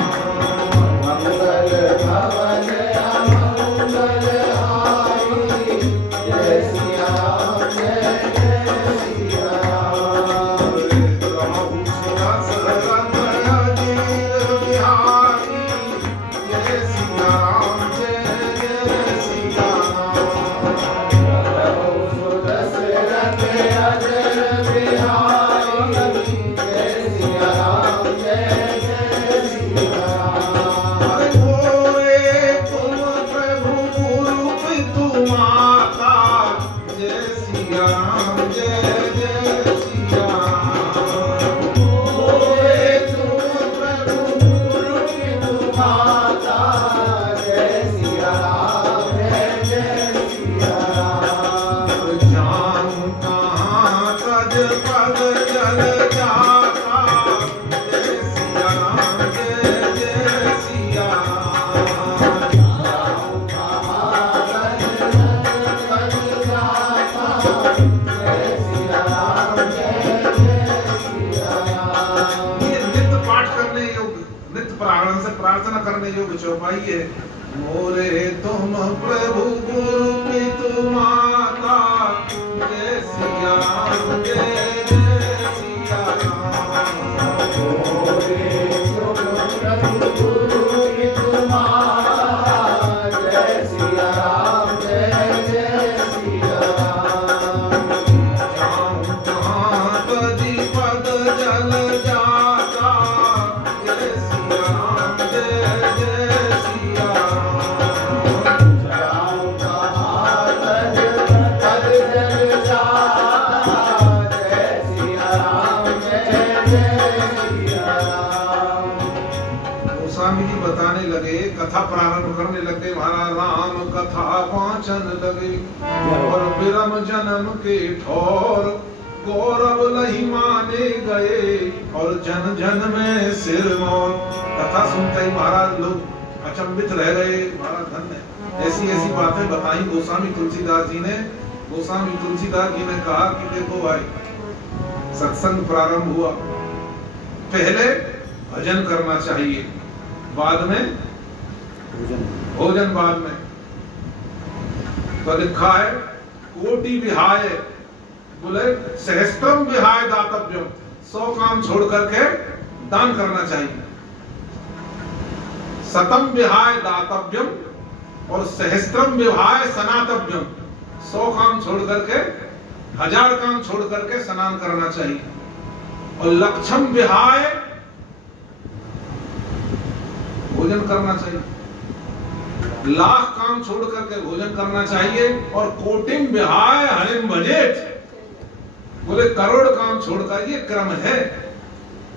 मंगल भवन अमंगल हारी जय सिया राम जय जय सिया राम। प्रभु सुरसरन अजीर बिहारी जय सिया राम जय जय सिया राम। प्रभु सुरसरन अजीर बिहारी जय सिया राम जय जय सिया राम। अरे मोरे तुम प्रभु गुरु पितु माता जय सिया राम जय जय सिया राम। मोरे तुम प्रभु गुरु पितु माता जय सिया राम जय जय सिया राम। जाऊं कहाँ तज पद जल जाता जय सिया राम जय जय सिया राम। जाऊं कहाँ तज जाता जय सिया राम जय जय सिया राम। ये नित्य पाठ करने योग्य, नित्य प्रार्थना करने योग्य चौपाई है। मोरे तुम प्रभु गुरु पितु माता जय सिया राम जय जय सिया राम। मोरे तुम प्रभु गुरु पितु माता जय सिया राम जय जय सिया राम। जाऊं कहाँ तजी पद जल जाता जय सिया राम जय जय सिया राम। जाऊं कहाँ तज जल जाता जय सिया राम जय जय सिया राम। गोस्वामी जी बताने लगे, कथा प्रारंभ करने लगे। महाराज राम कथा वाचन लगे और विरम जन्म के ठौर गौरव लही माने गए और जन जन में सिर मौत कथा सुनते ही महाराज लोग अचंभित रह गए। महाराज धन्य, ऐसी ऐसी बातें बताई गोस्वामी तुलसीदास जी ने। गोस्वामी तुलसीदास जी ने कहा कि देखो भाई, सत्संग प्रारंभ हुआ, पहले भजन करना चाहिए, बाद में भोजन बाद में। तो लिखा है कोटि विहाय, बोले सहस्त्रम विहाय दातव्यम, 100 काम छोड़ करके दान करना चाहिए। शतम विहाय दातव्यम और सहस्त्रम विहाय सनातव्यम, 100 काम छोड़ करके, 1000 काम छोड़ करके स्नान करना चाहिए। और लक्षम विहाय भोजन करना चाहिए, 1,00,000 काम छोड़ करके भोजन करना चाहिए। और कोटिम विहाय हरिम भजेत, बोले करोड़ काम छोड़कर, ये क्रम है।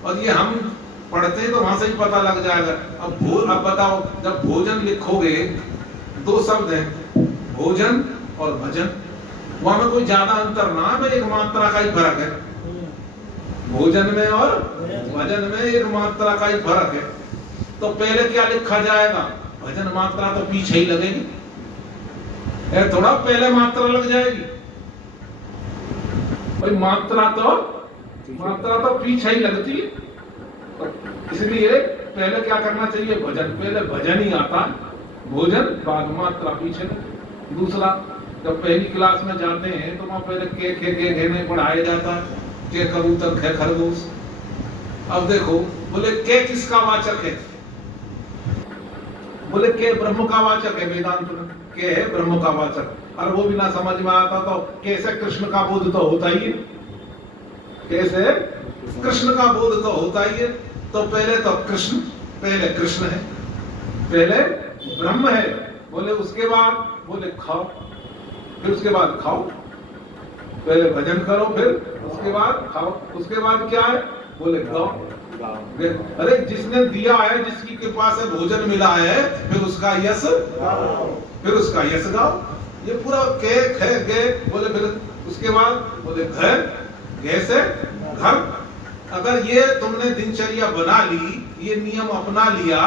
और ये हम पढ़ते हैं तो वहां से ही पता लग जाएगा। अब बताओ, जब भोजन लिखोगे, 2 शब्द हैं, भोजन और भजन, वहां में कोई ज्यादा अंतर ना है, एक मात्रा का ही फर्क है। भोजन में और भजन में एक मात्रा का ही फर्क है। तो पहले क्या लिखा जाएगा? भजन मात्रा तो पीछे ही लगेगी, थोड़ा पहले मात्रा लग जाएगी भाई, मात्रा तो पीछे ही लगती है। तो इसलिए पहले क्या करना चाहिए? भजन, पहले भजन ही आता है, भोजन बाद मात्रा पीछे। दूसरा, जब पहली क्लास में जाते हैं तो वहां पहले के नहीं पढ़ाया जाता है, के कबूतर खे खरगोश। अब देखो, बोले के किसका वाचक है? बोले के ब्रह्म का वाचक है, वेदांत में के है ब्रह्म का वाचक। और वो भी ना समझ में आता तो कैसे कृष्ण का बोध तो होता ही है, कैसे कृष्ण का बोध तो होता ही है। तो पहले तो कृष्ण, पहले कृष्ण है, पहले ब्रह्म है। बोले उसके बाद, बोले खाओ, फिर उसके बाद खाओ, पहले भजन करो, फिर उसके बाद खाओ। उसके बाद क्या है? बोले गाओ। अरे जिसने दिया है, जिसकी कृपा से भोजन मिला है, फिर उसका यश, फिर उसका यश गाओ। ये पूरा के खे गे, बोले फिर उसके बाद बोले घर, घे से घर। अगर ये तुमने दिनचर्या बना ली, ये नियम अपना लिया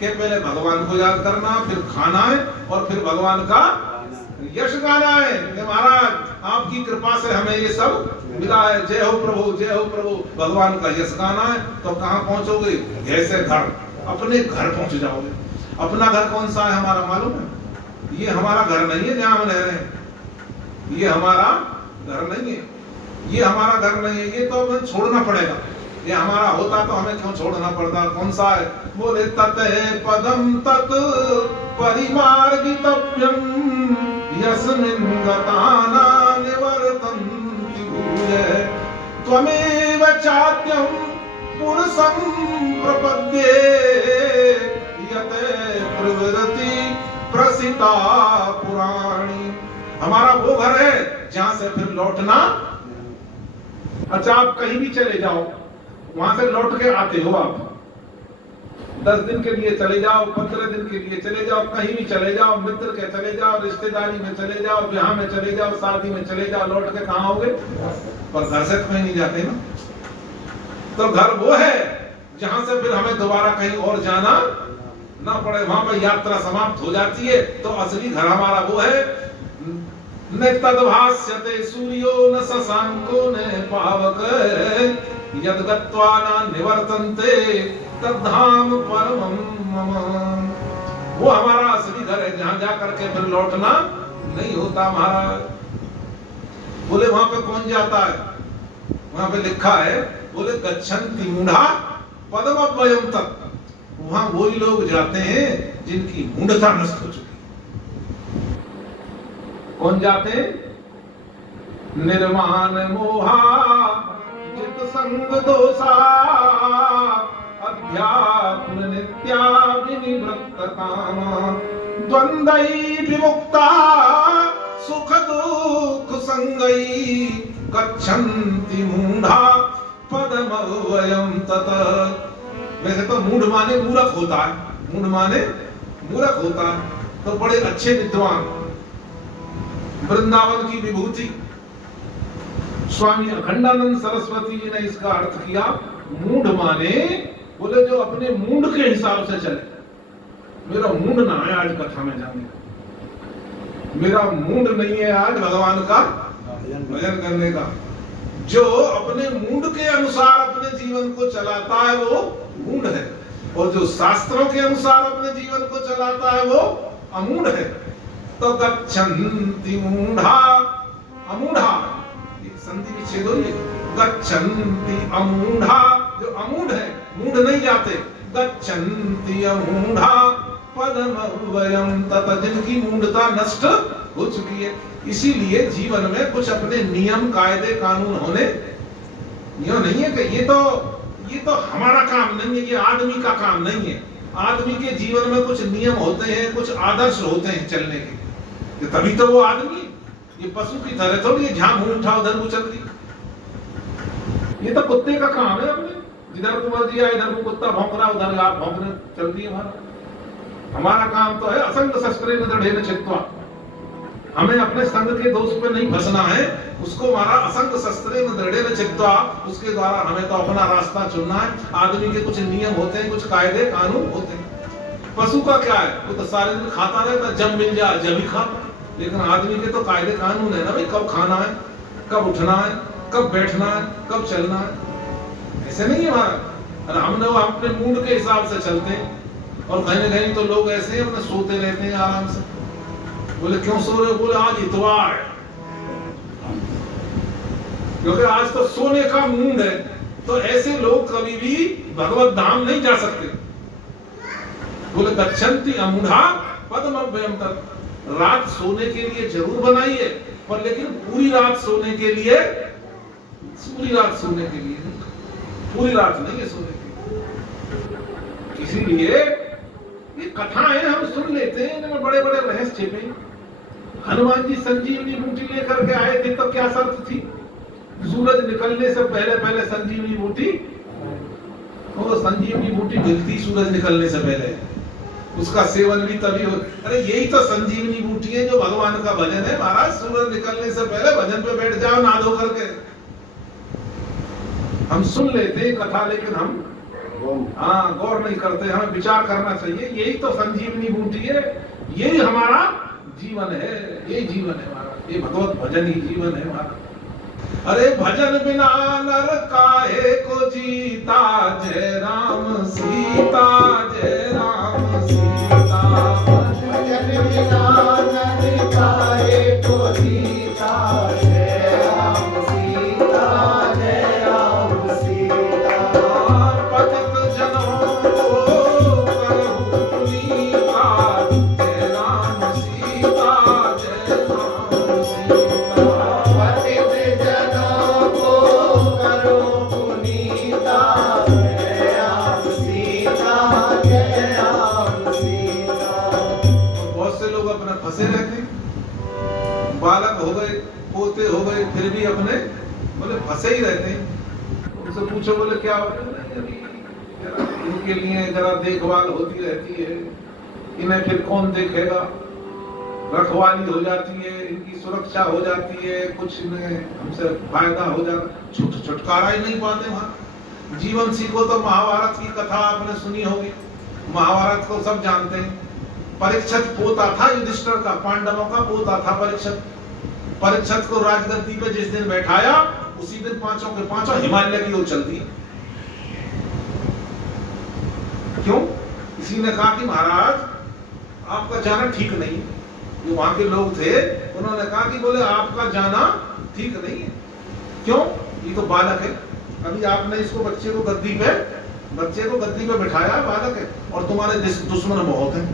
कि पहले भगवान को याद करना, फिर खाना है, और फिर भगवान का यश गाना है कि महाराज आपकी कृपा से हमें ये सब मिला है, जय हो प्रभु, जय हो प्रभु, भगवान का यश गाना है। तो कहाँ पहुंचोगे? जैसे घर, अपने घर पहुंच जाओगे। अपना घर कौन सा है हमारा मालूम है? ये हमारा घर नहीं है जहां हम रह रहे हैं, ये हमारा घर नहीं है, ये हमारा घर नहीं है, ये तो हमें छोड़ना पड़ेगा। ये हमारा होता तो हमें क्यों छोड़ना पड़ता? कौन सा है? बोले तत है पदम तत् परिमार्गितव्यम यस्मिन् गताना निवर्तन्ति भूय त्वमेव चाद्यं पुरुषं प्रपद्ये यते प्रवृत्ति प्रसिता पुराणी। हमारा वो घर है जहां से फिर लौटना। अच्छा, आप कहीं भी चले जाओ, वहां से लौट के आते हो आप, 10 दिन के लिए चले जाओ, 15 दिन के लिए चले जाओ, कहीं भी चले जाओ, मित्र के चले जाओ, रिश्तेदारी में चले जाओ, ब्याह में चले जाओ, शादी में चले जाओ, लौट के कहाँ होगे? पर घर से कहीं नहीं जाते ना। तो घर वो है जहां से फिर हमें दोबारा कहीं और जाना ना पड़े, वहां पर यात्रा समाप्त हो जाती है। तो असली घर हमारा वो है, न तद्भास्यते सूर्यो न शशांको न पावक यद् गत्वा न निवर्तन्ते तद्धाम परमं मम। वो हमारा असली घर है जहां जा करके फिर लौटना नहीं होता महाराज। बोले वहां पे कौन जाता है? वहां पे लिखा है, बोले गच्छन्ति मूढ़ा पदमव्ययम तत्, वहां वही लोग जाते हैं जिनकी मूढ़ता नष्ट हो चुकी। कौन जाते? निर्माण मोहा चित संग दोषा अध्यात्म नित्या विनिवृत्त कामा द्वंद्वै विमुक्ता सुख दुख संगै गच्छन्ति मूढ़ा पदमव्ययम तत्। वैसे तो मूढ़ माने मूर्ख होता है, मूढ़ माने मूर्ख होता है। तो बड़े अच्छे विद्वान वृंदावन की विभूति स्वामी अखंडानंद सरस्वती जी ने इसका अर्थ किया, मूढ़ माने बोले जो अपने मूड के हिसाब से चले। मेरा मूड ना है आज कथा में जाने का, मेरा मूड नहीं है आज भगवान का भजन करने का। जो अपने मूड के अनुसार अपने जीवन को चलाता है वो मूड है, और जो शास्त्रों के अनुसार अपने जीवन को चलाता है वो अमूढ़ है। तो गच्छन्ति मूढ़ा, अमूढ़ा संधि विच्छेद हो रही है। गच्छन्ति अमूढ़ा, जो अमूढ़ है, मूढ़ नहीं जाते। गच्छन्ति अमूढ़ा पदमव्ययम् तत, जिनकी मूढ़ता नष्ट हो चुकी है। इसीलिए जीवन में कुछ अपने नियम कायदे कानून होने, यह नहीं है कि ये तो हमारा काम नहीं है, ये आदमी का काम नहीं है। आदमी के जीवन में कुछ नियम होते हैं, कुछ आदर्श होते हैं चलने के, तभी तो वो आदमी। ये पशु की तरह थोड़ी है, जहां मुंह उठा उधर वो चल दी। ये तो कुत्ते का काम है, अपने जिधर को मर दिया इधर को कुत्ता भौंक रहा, उधर आप भौंकने चल दिए। हमारा काम तो है असंग शस्त्रेण दृढ़ेन चित्वा। हमें अपने संग के दोष पे नहीं फंसना है, उसको हमारा असंग शस्त्रेण दृढ़ेन चित्वा, उसके द्वारा हमें तो अपना रास्ता चुनना है। आदमी के कुछ नियम होते हैं, कुछ कायदे कानून होते हैं। पशु का क्या है, वो तो सारे दिन खाता रहता, जब मिल जाए जब ही खाता। लेकिन आदमी के तो कायदे कानून है ना भाई, कब खाना है, कब उठना है, कब बैठना है, कब चलना है। ऐसे नहीं है हमारा। हम लोग अपने मूड के हिसाब से चलते हैं, और कहीं ना कहीं तो लोग ऐसे हैं अपने सोते रहते हैं आराम से। बोले क्यों सो रहे हो, बोले आज इतवार है, क्योंकि आज तो सोने का मूड है। तो ऐसे लोग कभी भी भगवत धाम नहीं जा सकते। बोले गच्छन्ति अमूढ़ा पदमव्ययम् तत्, रात सोने के लिए जरूर बनाई है, पर लेकिन पूरी रात सोने के लिए, पूरी रात सोने के लिए, पूरी रात नहीं है सोने के लिए। इसीलिए ये कथाएं हम सुन लेते हैं, इनमें बड़े बड़े रहस्य छिपे। हनुमान जी संजीवनी बूटी लेकर के आए थे, तो क्या शर्त थी? सूरज निकलने से पहले पहले संजीवनी बूटी, वो संजीवनी बूटी मिलती सूरज निकलने से पहले, उसका सेवन भी तभी हो। अरे यही तो संजीवनी बूटी है जो भगवान का भजन है महाराज। सूरज निकलने से पहले भजन पे बैठ जाओ नहा धो करके। हम सुन लेते हैं कथा, लेकिन हम गौर नहीं करते। हमें विचार करना चाहिए। यही तो संजीवनी बूटी है, यही हमारा जीवन है, यही जीवन है हमारा, ये भगवत भजन ही जीवन है हमारा। अरे भजन बिना नर काहे को जीता, जय राम सीता, जय राम सीता। भजन बिना नर काहे को जीता, जय राम सीता, जय राम सीता। पतित जनों को करहु पुनीता, जय राम सीता, जय राम सीता। पतित जनों को करो पुनीता, जय राम सीता, जय राम सीता। बहुत से लोग अपने फंसे रहते हैं, बालक हो गए, पोते हो गए, फिर भी अपने बोले फंसे ही रहते हैं। उनसे पूछो बोले क्या हो रहा है, इनके लिए जरा देखभाल होती रहती है, इन्हें फिर कौन देखेगा, रखवाली हो जाती है, इनकी सुरक्षा हो जाती है, कुछ इन्हें हमसे फायदा हो जाता, छुटकारा ही नहीं पाते। वहां जीवन सीखो तो महाभारत की कथा आपने सुनी होगी, महाभारत को सब जानते हैं। परीक्षित पोता था युधिष्ठिर का, पांडवों का पोता था परीक्षित। परीक्षित को राजगद्दी पे जिस दिन बैठाया, उसी दिन पांचों के पांचों हिमालय की ओर चल दिए। क्यों? किसी ने कहा कि महाराज आपका जाना ठीक नहीं है। जो वहां के लोग थे उन्होंने कहा कि बोले आपका जाना ठीक नहीं है। क्यों? ये तो बालक है, अभी आपने इसको बच्चे को गद्दी पे बिठाया, बालक है, और तुम्हारे दुश्मन बहुत हैं।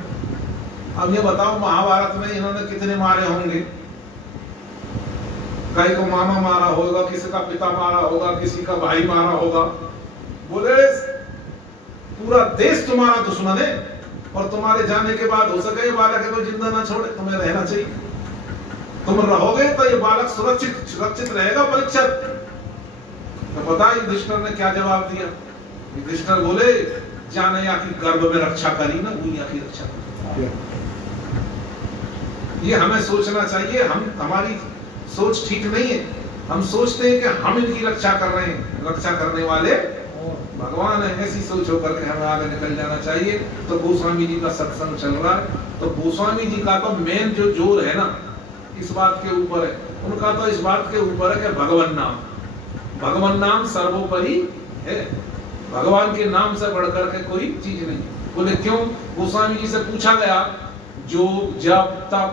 अब ये बताओ महाभारत में इन्होंने कितने मारे होंगे? कई को मामा मारा होगा, किसी का पिता मारा होगा, किसी का भाई मारा होगा। बोले पूरा देश तुम्हारा दुश्मन है, और तुम्हारे जाने के बाद हो सके ये बालक को जिंदा ना छोड़े, तुम्हें रहना चाहिए। तुम रहोगे तो ये बालक सुरक्षित रहेगा। परीक्षित तो पता है युधिष्ठिर ने क्या जवाब दिया? युधिष्ठिर बोले जाने या की गर्भ में रक्षा करी ना, गुइया की रक्षा करी। ये हमें सोचना चाहिए। हमारी सोच ठीक नहीं है। हम सोचते हैं कि हम इनकी रक्षा कर रहे हैं, रक्षा करने वाले भगवान है, ऐसी सोच होकर के हमें आगे निकल जाना चाहिए। तो गोस्वामी जी का सत्संग चल रहा है, तो गोस्वामी जी का तो मेन जो जोर है ना इस बात के ऊपर है, उनका तो इस बात के ऊपर है कि भगवान नाम सर्वोपरि है, भगवान के नाम से बढ़कर के कोई चीज नहीं। बोले क्यों? गोस्वामी जी से पूछा गया योग जप तप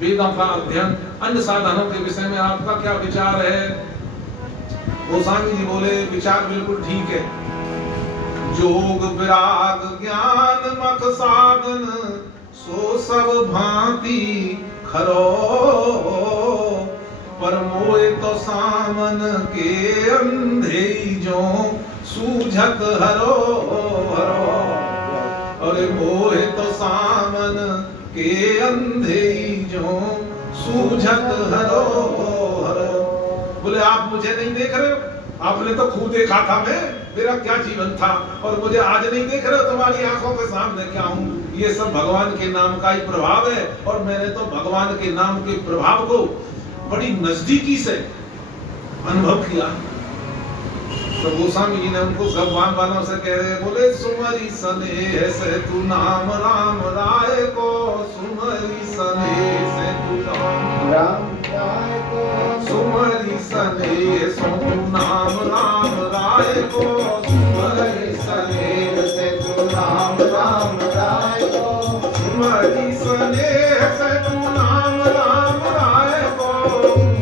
वेदों का अध्ययन अन्य साधनों के विषय में आपका क्या विचार है? गोस्वामी जी बोले विचार बिल्कुल ठीक है। योग विराग ज्ञान मख साधन सो सब भांति खरो, पर मोए तो सामन के अंधे जो सूझत हरो हरो। अरे मोए तो सामन के अंधे जो सूझत हरो हरो। बोले आप मुझे नहीं देख रहे हो, आपने तो खूब देखा था मैं, मेरा क्या जीवन था, और मुझे आज नहीं देख रहे हो, तुम्हारी आंखों के सामने क्या हूँ। ये सब भगवान के नाम का ही प्रभाव है, और मैंने तो भगवान के नाम के प्रभाव को बड़ी नजदीकी से अनुभव किया। तो गोस्वामी जी ने उनको गवान वालों से कह रहे, बोले सुमरी सने से तू नाम राम राय को, सुमरी सने से तू राम राय को, सुमरी सने सो तू नाम राम राय को, सुमरी सने से तू नाम राम राय को, सुमरी सने से तू नाम राम राय को,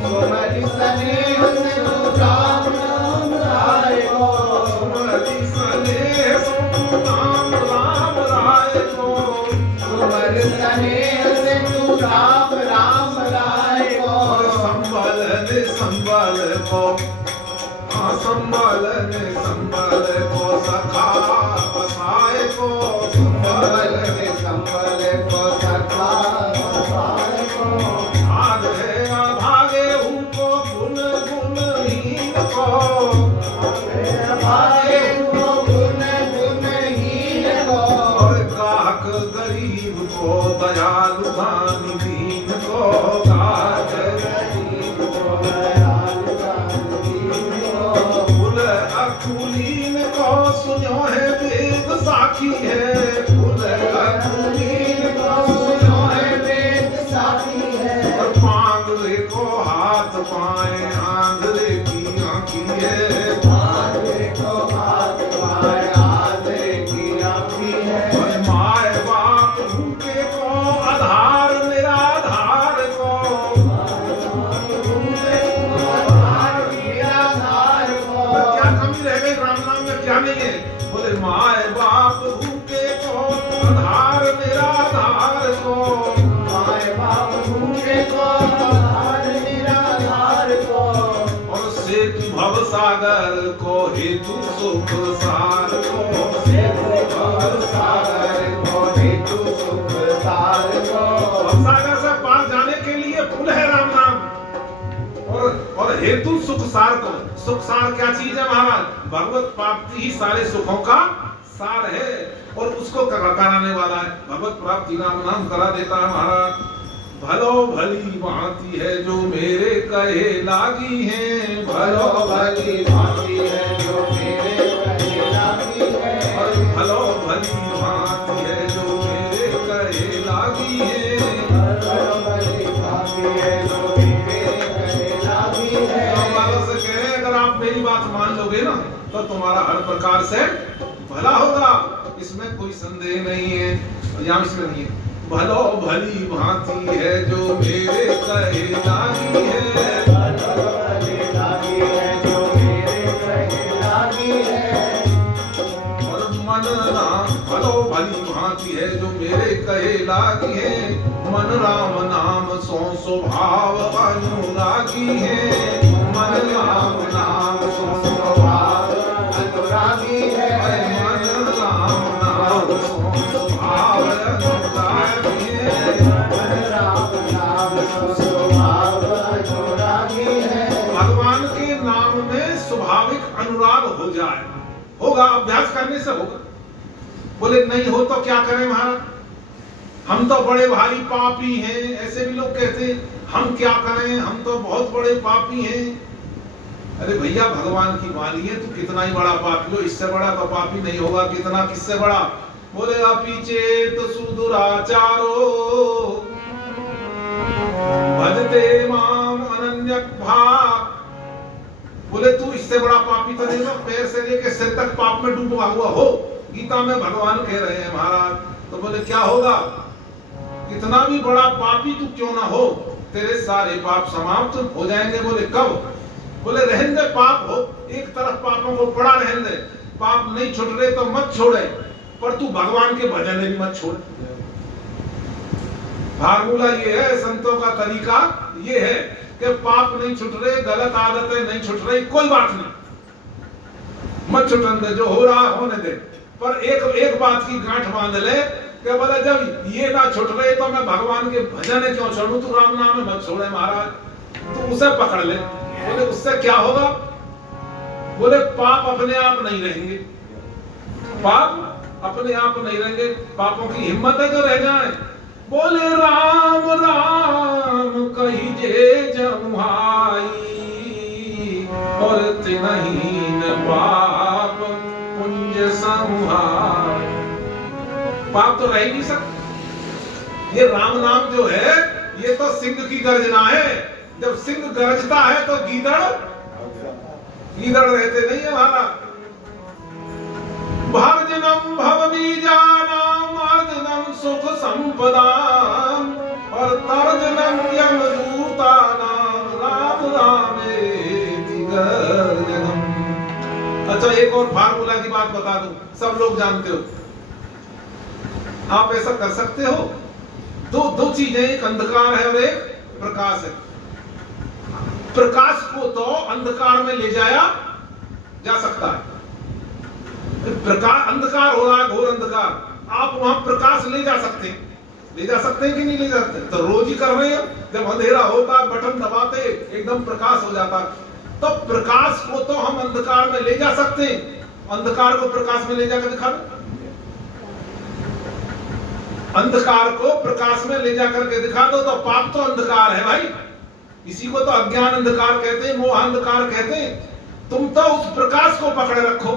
सुमरी सने से तू राम राम राय को, सुमरी सने से तू नाम राम राय को, सुमरी सने से तू राम राम राय को, संबल को संबल को सखा बसाए को, संबल को सखा बसाए को, भागे भागे उनको गुण गुणहीन को, भागे उनको गुण गुणहीन को, और काक गरीब को दयालु दान दीन को, काक गरीब को दयालु दान दीन को, फूल अकुलीन को सुनो है वेद साखी है, फूल अकुलीन को सुनो है वेद साखी है, और पांगले को हाथ पाए आंधळे की आंखी है, पांगले को हाथ पाए आंधळे की आंखी है, और माए बाप भूखे को आधार निराधार को, क्या कमी रह गई राम नाम में? क्या नहीं है? बोले माए बाप भूखे को आधार निराधार को, माए बाप भूखे को आधार निराधार को, और सेतु भव सागर को हेतु सुख सार को, सेतु भव सागर को हेतु सुख सार को, भव सागर से पार जाने के लिए पुल है राम नाम, और हेतु सुख सार को। सुख सार क्या चीज है महाराज? भगवत प्राप्ति ही सारे सुखों का सार है, और उसको कराने वाला है भगवत प्राप्ति। नाम करा देता है महाराज। भलो भली भांति है जो मेरे कहे लागी है, भलो भली भांति है जो मेरे कहे लागी है, और भलो भली भांति है जो मेरे कहे लागी है, भलो भली भांति है जो मेरे कहे लागी है। से कह रहे अगर आप मेरी बात मान लोगे ना तो तुम्हारा हर प्रकार से भला होगा, इसमें कोई संदेह नहीं है। यहाँ इसमें नहीं है, भलो भली भांति है जो मेरे कहे लागी है, भलो भली लागी है जो मेरे कहे लागी है, और मन राम भलो भली भांति है जो मेरे कहे लागी है, मन राम नाम सो स्वभाव अनुरागी है, मन राम नाम सो स्वभाव अनुरागी है, मन राम नाम सो स्वभाव अनुरागी है, मन राम नाम सो स्वभाव अनुरागी है। भगवान के नाम में स्वाभाविक अनुराग हो जाए, होगा, अभ्यास करने से होगा। बोले नहीं हो तो क्या करें महाराज, हम तो बड़े भारी पापी हैं, ऐसे भी लोग कहते हैं। हम क्या करें, हम तो बहुत बड़े पापी हैं। अरे भैया भगवान की मानिए, तू कितना ही बड़ा पापी हो, इससे बड़ा तो पापी नहीं होगा। कितना, किससे बड़ा? बोले अपि चेत सुदुराचारो भजते माम अनन्यक भाग। बोले तू इससे बड़ा पापी तो नहीं हो, पैर से लेके सिर तक पाप में डूबा हुआ हो। गीता में भगवान कह रहे हैं महाराज। तो बोले क्या होगा? कितना भी बड़ा पापी तू क्यों ना हो, तेरे सारे पाप समाप्त हो जाएंगे। बोले कब? बोले रहने दे पाप हो, एक तरफ पापों को पड़ा रहने दे। पाप नहीं छूट रहे तो मत छोड़े, पर तू भगवान के भजन भी मत छोड़। फार्मूला ये है, संतों का तरीका ये है कि पाप नहीं छूट रहे, गलत आदतें नहीं छूट रही, कोई बात नहीं, मत छुटन दे, जो हो रहा होने दे। पर एक बात की गांठ बांध ले कि बोले जब ये ना छूट रहे तो मैं भगवान के भजन क्यों छोड़ूं? तू राम नाम मत छोड़े महाराज, तू उसे पकड़ ले। बोले उससे क्या होगा? बोले पाप अपने आप नहीं रहेंगे, पाप अपने आप नहीं रहेंगे। पापों की हिम्मत है जो रह जाए। बोले राम राम कहिजे जमुहाई, और तिनहीन पाप पुंज समुहाई। पाप तो रह ही नहीं सकते। ये राम नाम जो है ये तो सिंह की गर्जना है। जब सिंह गरजता है तो गीदड़ रहते नहीं है महाराज। भर्जनम भवबीजानाम अर्जनम सुख संपदाम, और तर्जनम यमदूतानाम राम रामेति गर्जनम। अच्छा एक और फार्मूला की बात बता दूं, सब लोग जानते हो। आप ऐसा कर सकते हो, दो चीजें, एक अंधकार है और एक प्रकाश है। प्रकाश को तो अंधकार में ले जाया जा सकता है। प्रकाश, अंधकार हो रहा है, घोर अंधकार, आप वहां प्रकाश ले जा सकते हैं। ले जा सकते हैं कि नहीं ले जा सकते? तो रोज ही कर रहे हैं। जब अंधेरा होता है बटन दबाते एकदम प्रकाश हो जाता है। तो प्रकाश को तो हम अंधकार में ले जा सकते हैं। अंधकार को प्रकाश में ले जाकर दिखा दो। अंधकार को प्रकाश में ले जाकर के दिखा दो। तो पाप तो अंधकार है भाई, इसी को तो अज्ञान अंधकार कहते हैं, मोह अंधकार कहते हैं। तुम तो उस प्रकाश को पकड़े रखो।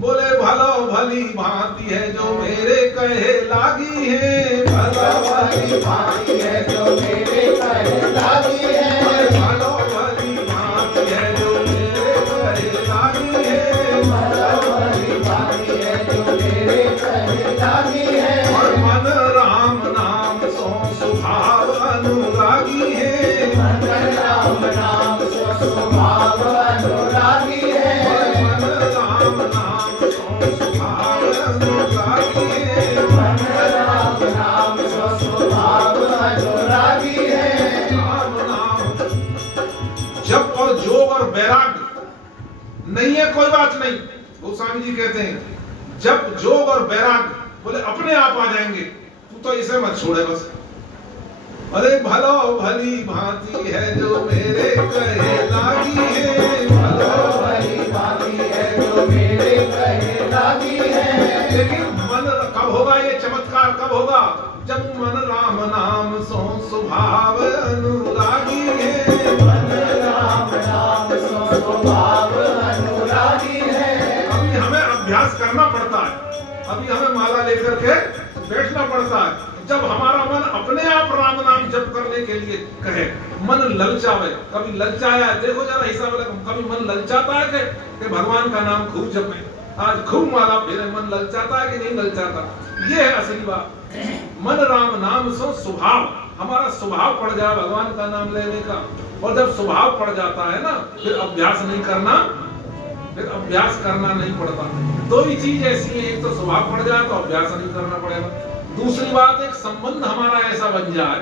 बोले भलो भली भांति है जो मेरे कहे लागी है, भलो भली भांति है जो मेरे कहे लागी है, भलो भली भांति है जो मेरे कहे लागी है, भलो भली भांति है जो मेरे कहे लागी है, और मन राम नाम सो स्वभाव अनुरागी है, मन राम नाम सो स्वभाव अनुरागी है, मन राम नाम सो स्वभाव अनुरागी है, मन राम नाम सो स्वभाव अनुरागी है। राम नाम जप और जोग और वैराग्य नहीं है, कोई बात नहीं। गोस्वामी जी कहते हैं जप जोग और वैराग्य बोले अपने आप आ जाएंगे, तू तो इसे मत छोड़े बस। अरे भलो भली भांति है जो मेरे कहे लागी है, भलो भली भांति है जो मेरे कहे लागी है, लेकिन मन कब होगा ये चमत्कार? कब होगा? जब मन राम नाम सो स्वभाव अनुरागी है, मन राम नाम सो स्वभाव अनुरागी है। अभी हमें अभ्यास करना पड़ता है, अभी हमें माला लेकर के बैठना पड़ता है। जब हमारा मन अपने आप राम नाम जप करने के लिए कहे, मन ललचावे, कभी ललचाया देखो जरा हिसाब लगा, कभी मन ललचाता है कि भगवान का नाम खूब जपे, आज खूब माला फेरे, मन ललचाता है कि नहीं ललचाता? ये है असली बात। मन राम नाम सो स्वभाव, हमारा स्वभाव पड़ जाए भगवान का नाम लेने का। और जब स्वभाव पड़ जाता है ना, फिर अभ्यास नहीं करना, फिर अभ्यास करना नहीं पड़ता। दो ही चीज ऐसी है, एक तो स्वभाव पड़ जाए तो अभ्यास नहीं करना पड़ेगा। दूसरी बात, एक संबंध हमारा ऐसा बन जाए,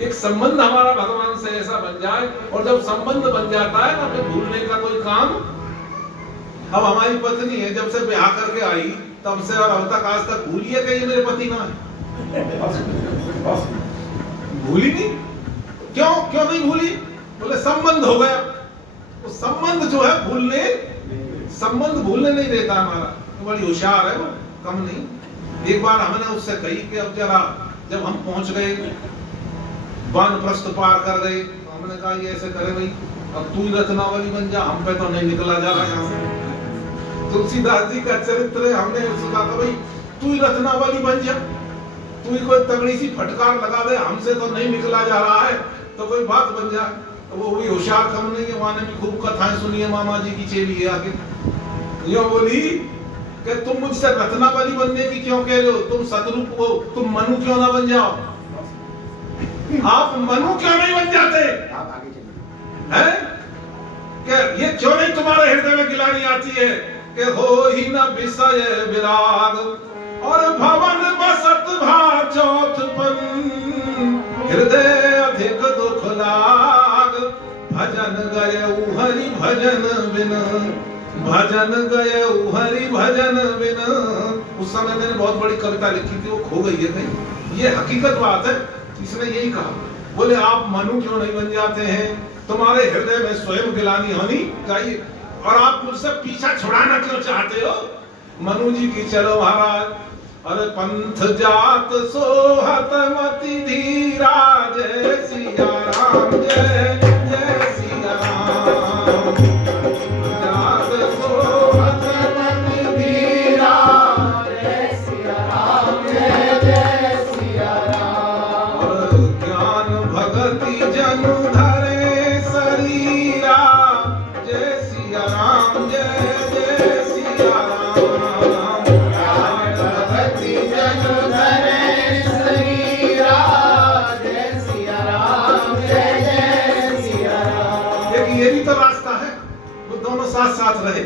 एक संबंध हमारा भगवान से ऐसा बन जाए, और जब संबंध बन जाता है ना, फिर भूलने का कोई काम। अब हमारी पत्नी है, जब से ब्याह करके आई तब से और अब तक आज तक भूली है कि ये मेरे पति ना है? भूली नहीं। क्यों नहीं भूली? बोले संबंध हो गया। तो संबंध जो है संबंध भूलने नहीं देता हमारा। तो बड़ी होशियार है वो, कम नहीं। एक बार हमने उससे कही कि अब जरा, जब हम पहुंच गए वानप्रस्थ पार कर गए, हमने कहा ये ऐसे करे भाई, अब तू ही रत्नावली बन जा, हम पे तो नहीं निकला जा रहा यहाँ से। तुलसीदास जी का चरित्र हमने सुना था, भाई तू ही रत्नावली बन जा, तू ही कोई तगड़ी सी फटकार लगा दे, हमसे तो नहीं निकला जा रहा है, तो कोई बात बन जा। तो वो भी होशियार कम नहीं है, वहां ने भी खूब कथाएं सुनी है, मामा जी की चेली है आगे यो बोली कि तुम मुझसे रत्नावली बनने की क्यों कह रहे हो, तुम सतरूप हो, तुम मनु क्यों ना बन जाओ, आप मनु क्यों नहीं बन जाते हैं? क्या ये क्यों नहीं तुम्हारे हृदय में गिलानी आती है कि हो ही न विषय विराग और भवन बसत भा चौथपन, हृदय अधिक दुख लाग, भजन गए हरि भजन बिन, भजन गए हरि भजन बिन। उस समय मैंने बहुत बड़ी कविता लिखी थी, वो खो गई है कहीं, ये हकीकत बात है। इसने यही कहा, बोले आप मनु क्यों नहीं बन जाते हैं, तुम्हारे हृदय में स्वयं गिलानी होनी चाहिए, और आप मुझसे पीछा छुड़ाना क्यों चाहते हो। मनु जी की चलो महाराज, अरे पंथ जात सोहत मति धीरा, जय सिया राम जय जय सिया राम, जात सोहत मति धीरा, जय सिया राम जय जय सिया राम, और ज्ञान भगति जनु धरे शरीरा, जय सिया राम जय जय सिया राम, ये भी तो रास्ता है, वो दोनों साथ साथ रहे,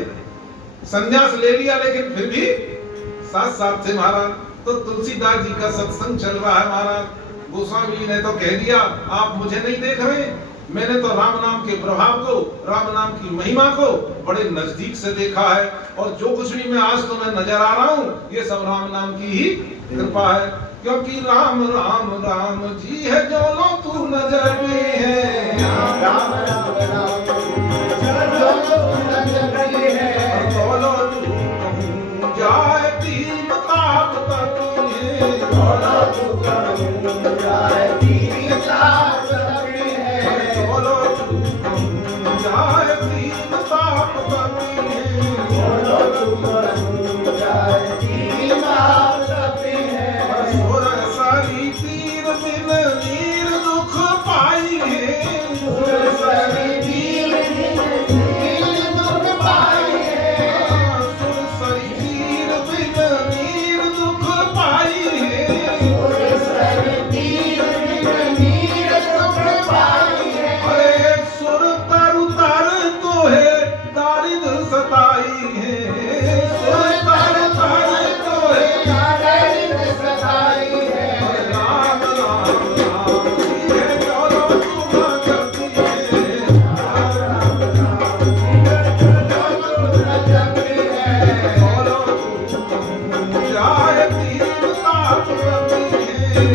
संन्यास ले लिया लेकिन फिर भी साथ साथ थे महाराज। तो तुलसीदास जी का सत्संग चल रहा है महाराज, गोस्वामी जी ने तो कह दिया आप मुझे नहीं देख रहे, मैंने तो राम नाम के प्रभाव को, राम नाम की महिमा को बड़े नजदीक से देखा है, और जो कुछ भी मैं आज तुम्हें नजर आ रहा हूँ ये सब राम नाम की ही कृपा है, क्योंकि राम राम राम जी है जो लो तू नजर में है, राम राम राम जो तू नजर में है, बोलो तू कहूँ जाए तीन ताप तक है, बोलो तू कहूँ जाए तीन ताप तक है, बोलो तू कहूँ जाए तीन ताप तक है, बोलो तू कहूँ जाए तीन ताप तक है, सुर सारी तीर बिन नीर दुख पाई है, सुर सारी तीर तीर दुख पाई है, सुर सारी तीर बिन नीर दुख पाई है, तीर नीर दुख पाई है, अरे सुर तरु तर तो है दारिद्र सताई है, सुर तरु तर तो है दारिद्र सताई है, राम राम राम जी है चलो तू ना करती है, राम राम जो तू नजर में है, बोलो तू कहूँ जाए तीन ताप रवि है,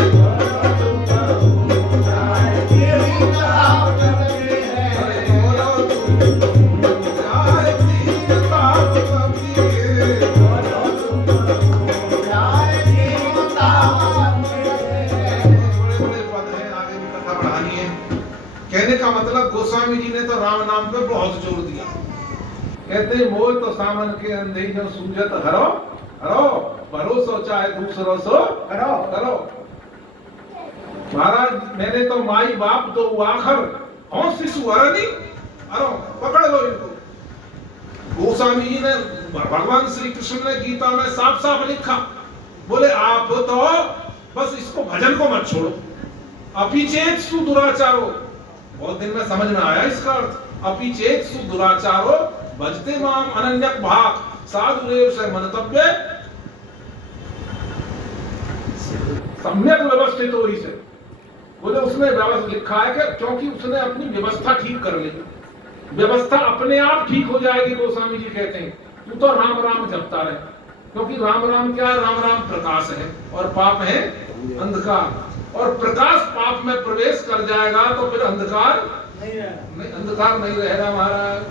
तू कहूँ जाए तीन ताप तक है, अरे बोलो तू कहूँ जाए तीन ताप रवि है। बोलो तू कहूँ जाए तीन ताप तक है, बड़े-बड़े पद हैं, आगे भी कथा बढ़ानी है। कहने का मतलब गोस्वामी जी ने तो राम नाम पे बहुत जोर दिया, कहते मोह तो सामन के अंधे जो सूझत हरो हरो, भरोसो चाहे दूसरो सो करो करो। महाराज मैंने तो माई बाप दो आखर और शिशु अरनी, अरो पकड़ लो इनको। गोस्वामी जी ने, भगवान श्री कृष्ण ने गीता में साफ साफ लिखा, बोले आप तो बस इसको भजन को मत छोड़ो, अपिचेत सु दुराचारो, बहुत दिन में समझ में आया इसका अर्थ, अपिचेत सु दुराचारो भजते माम अनन्यक भाग साधुरेव से मनतव्य सम्यक व्यवस्थित हो इसे। बोले उसने व्यवस्था लिखा है कि क्योंकि उसने अपनी व्यवस्था ठीक कर ली, व्यवस्था अपने आप ठीक हो जाएगी। गोस्वामी जी कहते हैं तू तो राम राम जपता रहे, क्योंकि राम राम क्या है, राम राम प्रकाश है और पाप है अंधकार, और प्रकाश पाप में प्रवेश कर जाएगा तो फिर अंधकार नहीं, अंधकार नहीं रहेगा। महाराज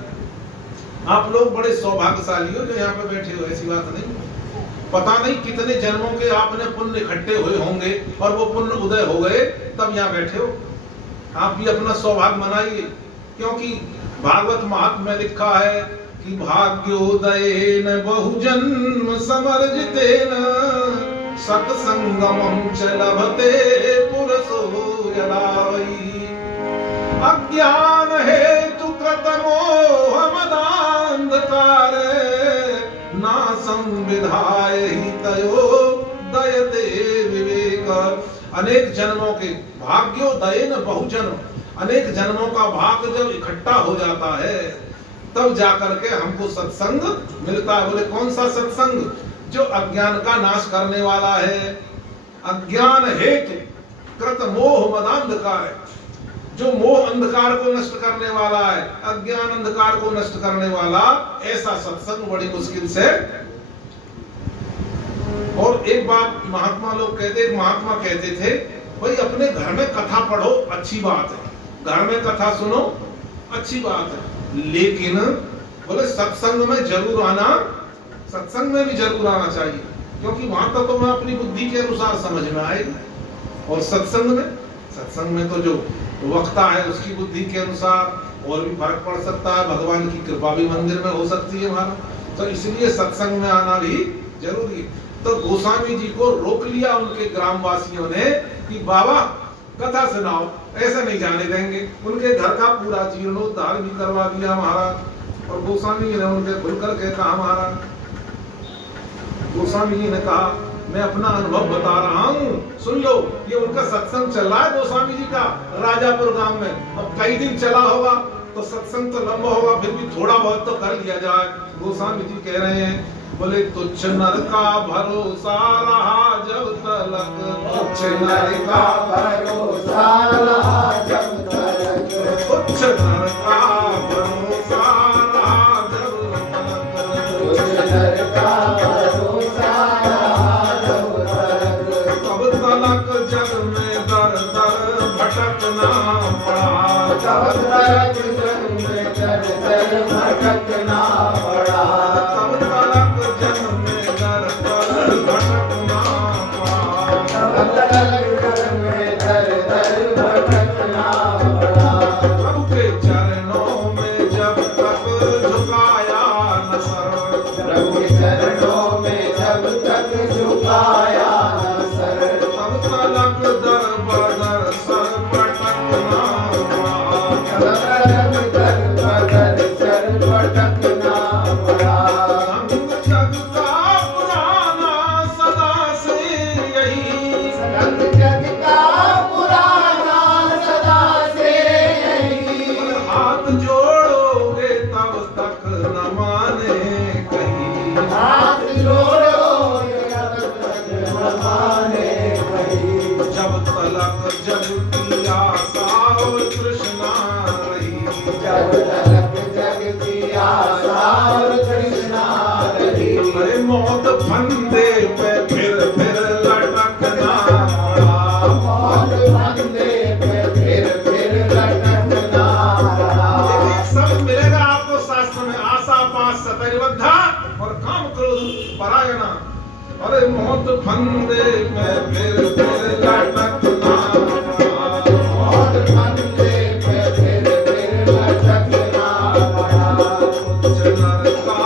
आप लोग बड़े सौभाग्यशाली हो जो यहाँ पे बैठे हो, ऐसी बात नहीं, पता नहीं कितने जन्मों के आपने पुण्य इकट्ठे हुए होंगे और वो पुण्य उदय हो गए तब यहाँ बैठे हो। आप भी अपना सौभाग्य मनाइए, क्योंकि भागवत महात्म्य में लिखा है कि भाग्योदयेन बहुजन्म समर्जितेन सत्संगमं च लभते पुरसो यदा वै अज्ञान हेतु कृतमोह मदान्धकार ना संविधाय हितयो दयते विवेक। अनेक जन्मों के भाग्योदयेन बहुजन्म, अनेक जन्मों का भाग जब इकट्ठा हो जाता है तब जाकर के हमको सत्संग मिलता है। बोले कौन सा सत्संग? जो अज्ञान का नाश करने वाला है, अज्ञान हेतु कृत मोह मदांधकार, जो मोह अंधकार को नष्ट करने वाला है, अज्ञान अंधकार को नष्ट करने वाला, ऐसा सत्संग बड़ी मुश्किल से। और एक बात महात्मा लोग कहते, महात्मा कहते थे भाई अपने घर में कथा पढ़ो अच्छी बात है, घर में कथा सुनो अच्छी बात है, लेकिन बोले सत्संग में जरूर आना, सत्संग में भी जरूर आना चाहिए, क्योंकि वहां तक तो मैं अपनी बुद्धि के अनुसार समझ में आएगी। और सत्संग में तो जो वक्ता है उसकी बुद्धि के अनुसार और भी फर्क पड़ सकता है, भगवान की कृपा भी मंदिर में हो सकती है हमारा, तो इसलिए सत्संग में आना भी जरूरी है। तो गोस्वामी जी को रोक लिया उनके ग्रामवासियों ने कि बाबा कथा सुनाओ, ऐसे नहीं जाने देंगे। उनके घर का पूरा जीर्णोद्धार भी करवा दिया महाराज। और गोस्वामी जी ने उनके खुलकर के कहा, महाराज गोस्वामी जी ने कहा मैं अपना अनुभव बता रहा हूँ, सुन लो। ये उनका सत्संग चल रहा है गोस्वामी जी का राजापुर गांव में। अब कई दिन चला होगा तो सत्संग तो लंबा होगा, फिर भी थोड़ा बहुत तो कर लिया जाए। गोस्वामी जी कह रहे हैं, बोले तुच्छ नर का भरोसा रहा जब तलक, तुच्छ नर का भरोसा रहा जब तलक, तुच्छ नर का भरोसा रहा जब तलक, तुच्छ नर का भरोसा रहा जब तलक, तब तलक जग में दर दर भटकना पड़ा, तब तलक जग में दर दर भटकना पड़ा, तब तलक जग में दर दर भटकना पड़ा, तब तलक जग में दर दर भटकना पड़ा। प्रभु के चरणों में जब तक झुकाया न सर, प्रभु के चरणों में जब तक झुकाया न सर, तब तलक दर बदर सर भटकना पड़ा, तब तलक दर बदर सर भटकना पड़ा। संग जग का पुराना सदा से यही, संग जग का पुराना सदा से यही, हाथ जोड़ोगे तब तक न माने कहीं, हाथ जोड़ोगे तब तक न माने कहीं, जब तलक जग की आशा और तृष्णा रही, जब तलक जग की आशा और तृष्णा रही। अरे मौत फंदे पे फिर लटकना पड़ा, मौत फंदे पे फिर लटकना पड़ा। लेकिन सब मिलेगा आपको शास्त्र में, आशा पास सतैर्बद्धा और काम क्रोध परायणा। अरे मौत फंदे पे फिर लटकना पड़ा, मौत फंदे पे फिर लटकना पड़ा। तुच्छ नर का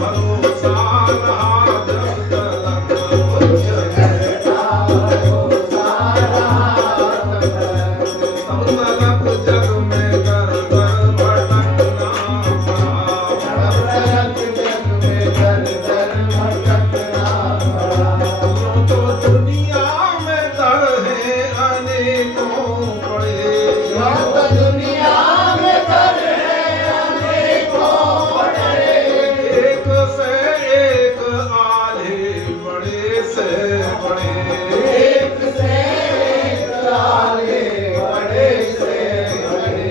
भरोसा रहा जब तलक, तुच्छ नर का भरोसा रहा तब तलक, तब तलक जग में दर दर भटकना पड़ा। तब तलक जग में दर दर भटकना पड़ा। तो दुनिया में दर है अनेकों पड़े, यो तो दुनिया में दर है अनेकों बड़े, एक से एक आले बड़े से बड़े, एक से एक आगे बड़े से बड़े।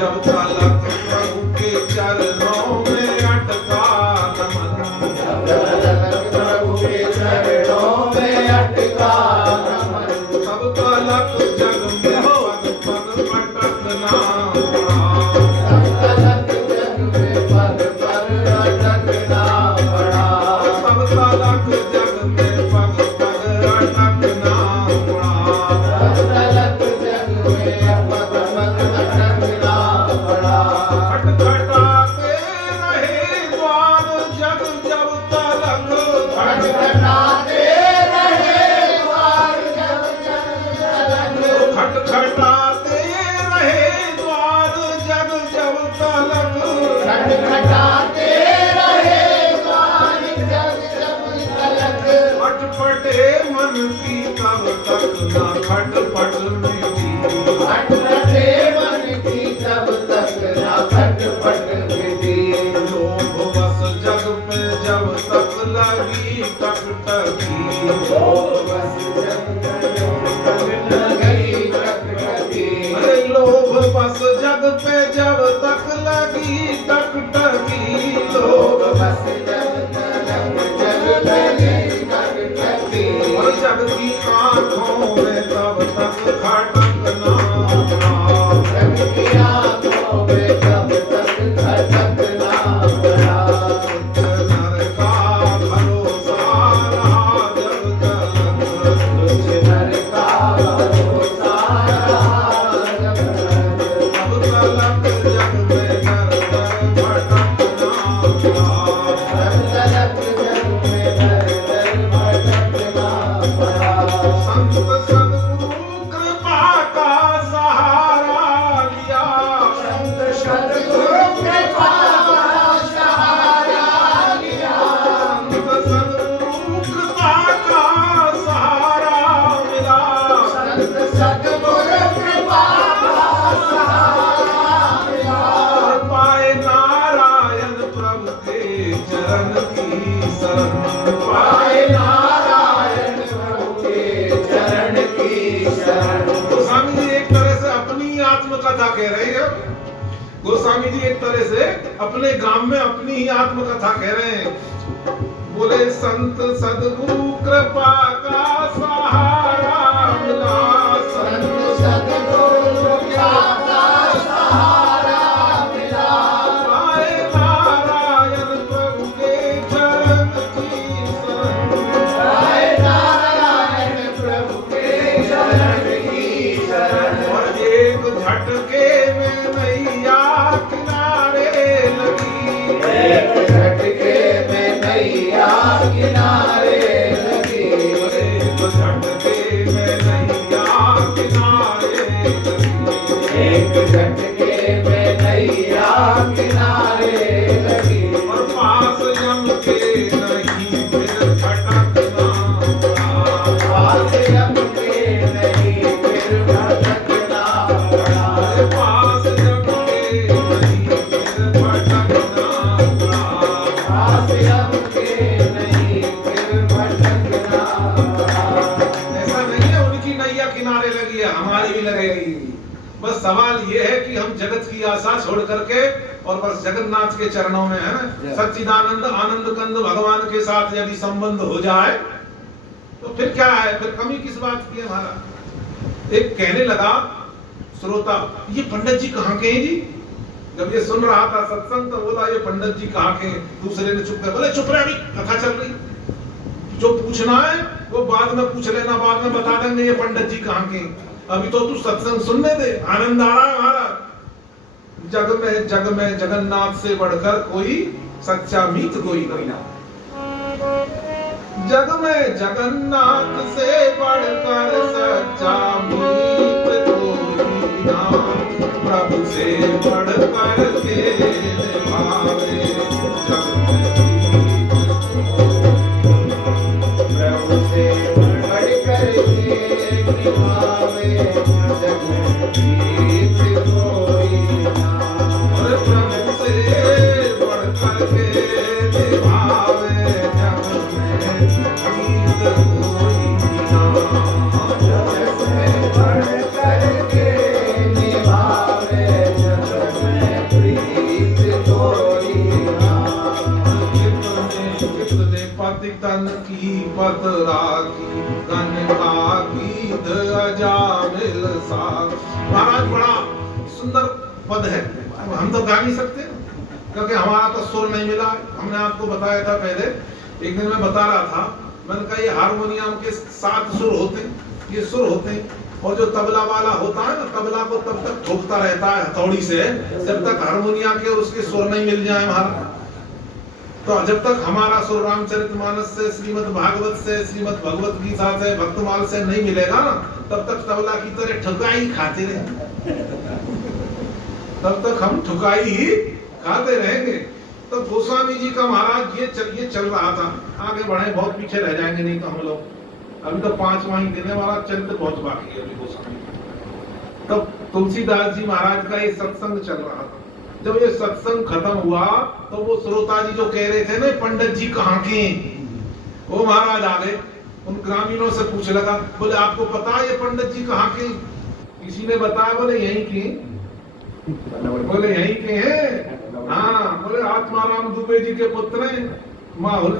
जब तलक प्रभु के चरणों में अटका न मन, जब तलक प्रभु के चरणों में अटका न मन, तब तलक जग में पग पग भटकना पड़ा, तब तलक जग में पग पग अटकना पड़ा, तब तलक जग में पग पग अटकना पड़ा। तब तलक जग में पग पग अटकना पड़ा। खटखटाते रहे द्वार जब जब तलक। अटपटे मन की तब तक ना खटपट मिटी। अटपटे मन की तब तक ना खटपट मिटी। लोभ बस जग पे जब तक लगी टकटकी। लोभ बस जग पे लगी टकटकी। अरे लोभ बस जग पे जब तक लगी टकटकी। लोभ बस जग पे लगी टकटकी। और जग की आंखों में तब तक खटकना पड़ा। जग की आंखों में तब तक खटकना पड़ा। नर का भरोसा रहा जब तक। तुझ नर का भरोसा रहा जब तक। अब तलक जग में दर दर भटकना पड़ा। तब तलक जग में दर दर भटकना पड़ा। संत सद्गुरु कृपा का सहारा लिया। संत सद्गुरु कृपा का सहारा लिया। संत सद्गुरु कृपा का सहारा मिला। संत सद्गुरु कृपा का सहारा मिला। और पाए नारायण प्रभु के चरण की शरण। पाए नारायण प्रभु के चरण की शरण। गोस्वामी जी एक तरह से अपनी आत्मकथा कह रहे हैं। गोस्वामी जी एक तरह से अपने गांव में अपनी ही आत्मकथा कह रहे हैं। बोले संत सद्गुरु कृपा का सहारा मिला। संत सद्गुरु कृपा का सहारा मिला। पाए नारायण प्रभु के चरण की शरण। पाए नारायण प्रभु के चरण की शरण। और एक झटके में नैया किनारे लगी। एक झटके में नैया किनारे लगी। एक झटके में नैया किनारे लगी। एक झटके में नैया किनारे लगी। और पास जम के नहीं फिर भटकना पड़ा। पास जम के नहीं फिर भटकना पड़ा। पास जम के नहीं फिर भटकना पड़ा। पास जम के नहीं फिर भटकना पड़ा। ऐसा नहीं है उनकी नैया किनारे लगी है, हमारी भी लगेगी। बस सवाल ये है कि हम जगत की आशा छोड़ करके और बस जगन्नाथ के चरणों में है ना सच्चिदानंद आनंद कंद भगवान के साथ यदि संबंध हो जाए तो फिर क्या है, फिर कमी किस बात की है हमारा। एक कहने लगा श्रोता, ये पंडित जी कहाँ के हैं जी? जब ये सुन रहा था सत्संग तो बोला ये पंडित जी कहाँ के हैं? दूसरे ने चुप कर बोले चुप रहे, अभी कथा चल रही, जो पूछना है वो बाद में पूछ लेना, बाद में बता देंगे ये पंडित जी कहाँ के हैं। अभी तो तू सत्संग सुनने दे, आनंद आ रहा है हमारा। जग में जगन्नाथ से बढ़कर कोई सच्चा मीत कोई नहीं ना। जग में जगन्नाथ से बढ़कर सच्चा मीत कोई ना। प्रभु से बढ़कर के निभावे जग में प्रभु से बढ़कर के निभावे जग में प्रीत कोई ना। और प्रभु से बढ़कर के निभावे जग में प्रीत कोई ना। जग में बढ़कर के निभावे जग में प्रीत कोई ना। कितने पति तन की पतरा की गनका की अजामिल साग। महाराज बड़ा सुंदर पद है, अब हम तो गा नहीं सकते क्योंकि हमारा तो सुर नहीं मिला। हमने आपको बताया था पहले, एक दिन मैं बता रहा था, मैंने कहा ये हारमोनियम के 7 सुर होते हैं, ये सुर होते हैं। और जो तबला वाला होता है ना, तबला को तब तक ठोकता रहता है हथौड़ी से जब तक हारमोनियम के उसके सुर नहीं मिल जाए हमारा। तो जब तक हमारा सुर रामचरितमानस से, श्रीमद् भागवत से, श्रीमद् भगवत गीता से, भक्तमाल से नहीं मिलेगा ना, तब तक तबला की तरह ठुकाई खाते रहे, तब तक हम ठुकाई ही खाते रहेंगे। तो गोस्वामी जी का महाराज ये चल रहा था, आगे बढ़े, बहुत पीछे रह जाएंगे नहीं तो हम लोग। अभी तो 5वां ही दिन है, महाराज चरित्र बहुत बाकी है अभी गोस्वामी। तब तुलसीदास जी महाराज का ये सत्संग चल रहा था। जब ये सत्संग खत्म हुआ तो वो श्रोता जी जो कह रहे थे ना पंडित जी कहाँ के, वो महाराज आ गए, उन ग्रामीणों से पूछ लगा, बोले आपको पता है ये पंडित जी कहाँ के? किसी ने बताया, बोले यहीं के, बोले यहीं के हैं। हाँ, बोले आत्माराम दुबे जी के पुत्र हैं माहौल।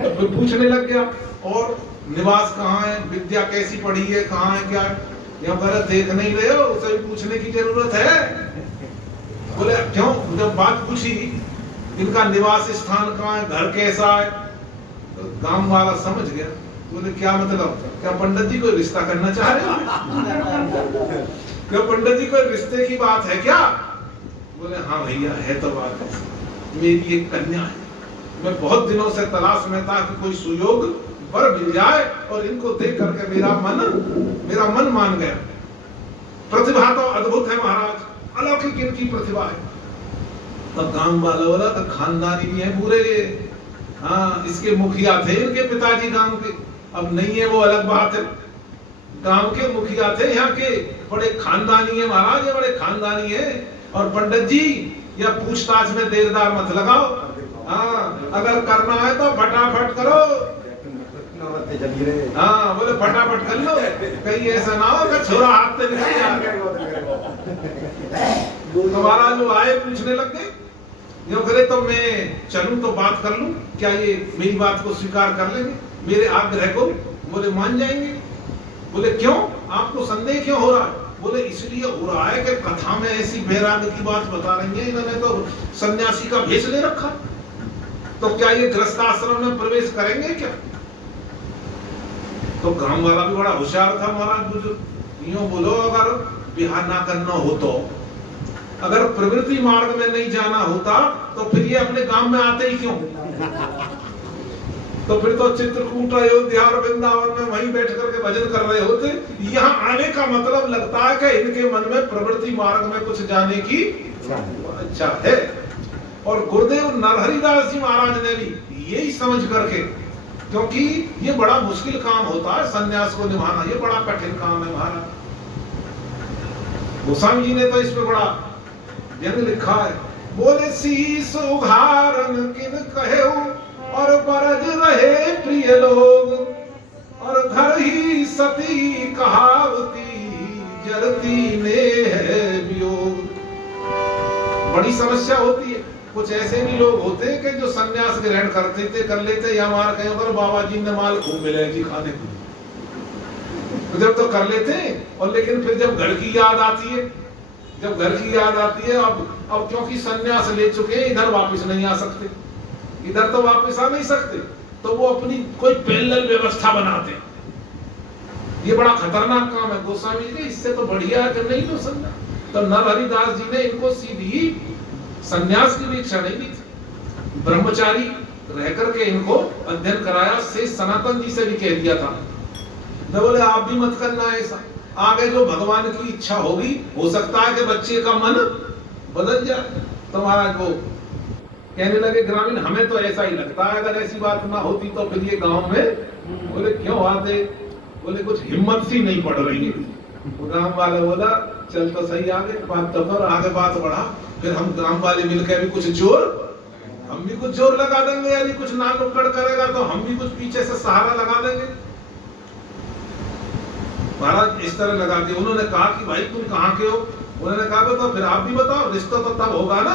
तो पूछने लग गया, और निवास कहाँ है, विद्या कैसी पढ़ी है, कहाँ है, क्या है? या गलत देख नहीं रहे हो, उसे भी पूछने की जरूरत है। बोले क्यों? जब बात पूछी इनका निवास स्थान कहाँ है, घर कैसा है, तो गांव वाला समझ गया। बोले क्या मतलब, क्या पंडित जी कोई रिश्ता करना चाह रहे हो? क्या पंडित जी कोई रिश्ते की बात है क्या? बोले हाँ भैया है तो बात है, मेरी एक कन्या है, मैं बहुत दिनों से तलाश में था कि कोई सुयोग वर मिल जाए, और इनको देख करके मेरा मन मान गया। प्रतिभा तो अद्भुत है महाराज, अलौकिक इनकी प्रतिभा है। तब गांव वाला बोला तो खानदानी भी है पूरे, हाँ इसके मुखिया थे इनके पिताजी गांव के, अब नहीं है वो अलग बात है। गांव के मुखिया थे यहाँ के, बड़े खानदानी है महाराज, ये बड़े खानदानी है। और पंडित जी या पूछताछ में देरदार मत लगाओ, हाँ अगर करना है तो फटाफट करो। हाँ बोले फटाफट कर लो, कहीं ऐसा ना हो कि छोरा हाथ से निकल जाए। तुम्हारा जो आए पूछने लग गए, जो करे तो मैं चलूं तो बात कर लूं, क्या ये मेरी बात को स्वीकार कर लेंगे, मेरे आग्रह को? बोले मान जाएंगे। बोले क्यों, आपको संदेह क्यों हो रहा है? बोले इसलिए हो रहा है कि कथा में ऐसी वैराग्य की बात बता रही है, इन्होंने तो सन्यासी का भेष ले रखा, तो क्या ये गृहस्थाश्रम में प्रवेश करेंगे क्या? तो गांव वाला भी बड़ा होशियार था महाराज बुजुर्ग, यूं बोलो अगर बिहार ना करना हो तो, अगर प्रवृत्ति मार्ग में नहीं जाना होता तो फिर ये अपने गांव में आते ही क्यों? तो फिर तो चित्रकूट, अयोध्या और वृंदावन में वहीं बैठ करके भजन कर रहे होते। यहाँ आने का मतलब लगता है कि इनके मन में प्रवृत्ति मार्ग में कुछ जाने की इच्छा है। और गुरुदेव नरहरिदास जी महाराज ने भी यही समझ करके, क्योंकि ये बड़ा मुश्किल काम होता है सन्यास को निभाना, ये बड़ा कठिन काम है महाराज। गोस्वामी जी ने तो इस पे बड़ा व्यंग लिखा है। बोले शीश उघारन किन कहेऊ, और बरज रहे प्रिय लोग, और घर ही सती कहावती, जरती ने है वियोग। बड़ी समस्या होती है। कुछ ऐसे भी लोग होते हैं कि जो सन्यास ग्रहण करते थे, कर लेते, या मार कहीं अगर बाबा जी ने माल खूब मिले जी खाने को, तो जब तो कर लेते हैं, और लेकिन फिर जब घर की याद आती है, जब घर की याद आती है, अब क्योंकि सन्यास ले चुके हैं, इधर वापस नहीं आ सकते, इधर तो वापस आ नहीं सकते, तो वो अपनी कोई पैरेलल व्यवस्था बनाते हैं। ये बड़ा खतरनाक काम है। गोस्वामी जी ने इससे तो बढ़िया है कि नहीं तो सन्यास। तो नरहरिदास जी ने इनको सीधी सन्यास की भी इच्छा नहीं दी थी, ब्रह्मचारी रह करके इनको अध्ययन कराया। से सनातन जी से भी कह दिया था, मैं बोले आप भी मत करना ऐसा, आगे जो भगवान की इच्छा होगी, हो सकता है कि बच्चे का मन बदल जाए। तो महाराज वो कहने लगे ग्रामीण, हमें तो ऐसा ही लगता है, अगर ऐसी बात ना होती तो फिर ये गांव में। बोले क्यों आते? बोले कुछ हिम्मत सी नहीं पड़ रही है। गांव वाला बोला चल तो सही, आगे बात तो कर, आगे बात बढ़ा, फिर हम गांव वाले मिलकर भी कुछ जोर, हम भी कुछ जोर लगा देंगे, यानी कुछ ना नुक्कड़ करेगा तो हम भी कुछ पीछे से सहारा लगा देंगे। महाराज इस तरह लगा दिया। उन्होंने कहा कि भाई तुम कहाँ के हो? उन्होंने कहा तो फिर आप भी बताओ, रिश्ता तो तब होगा ना,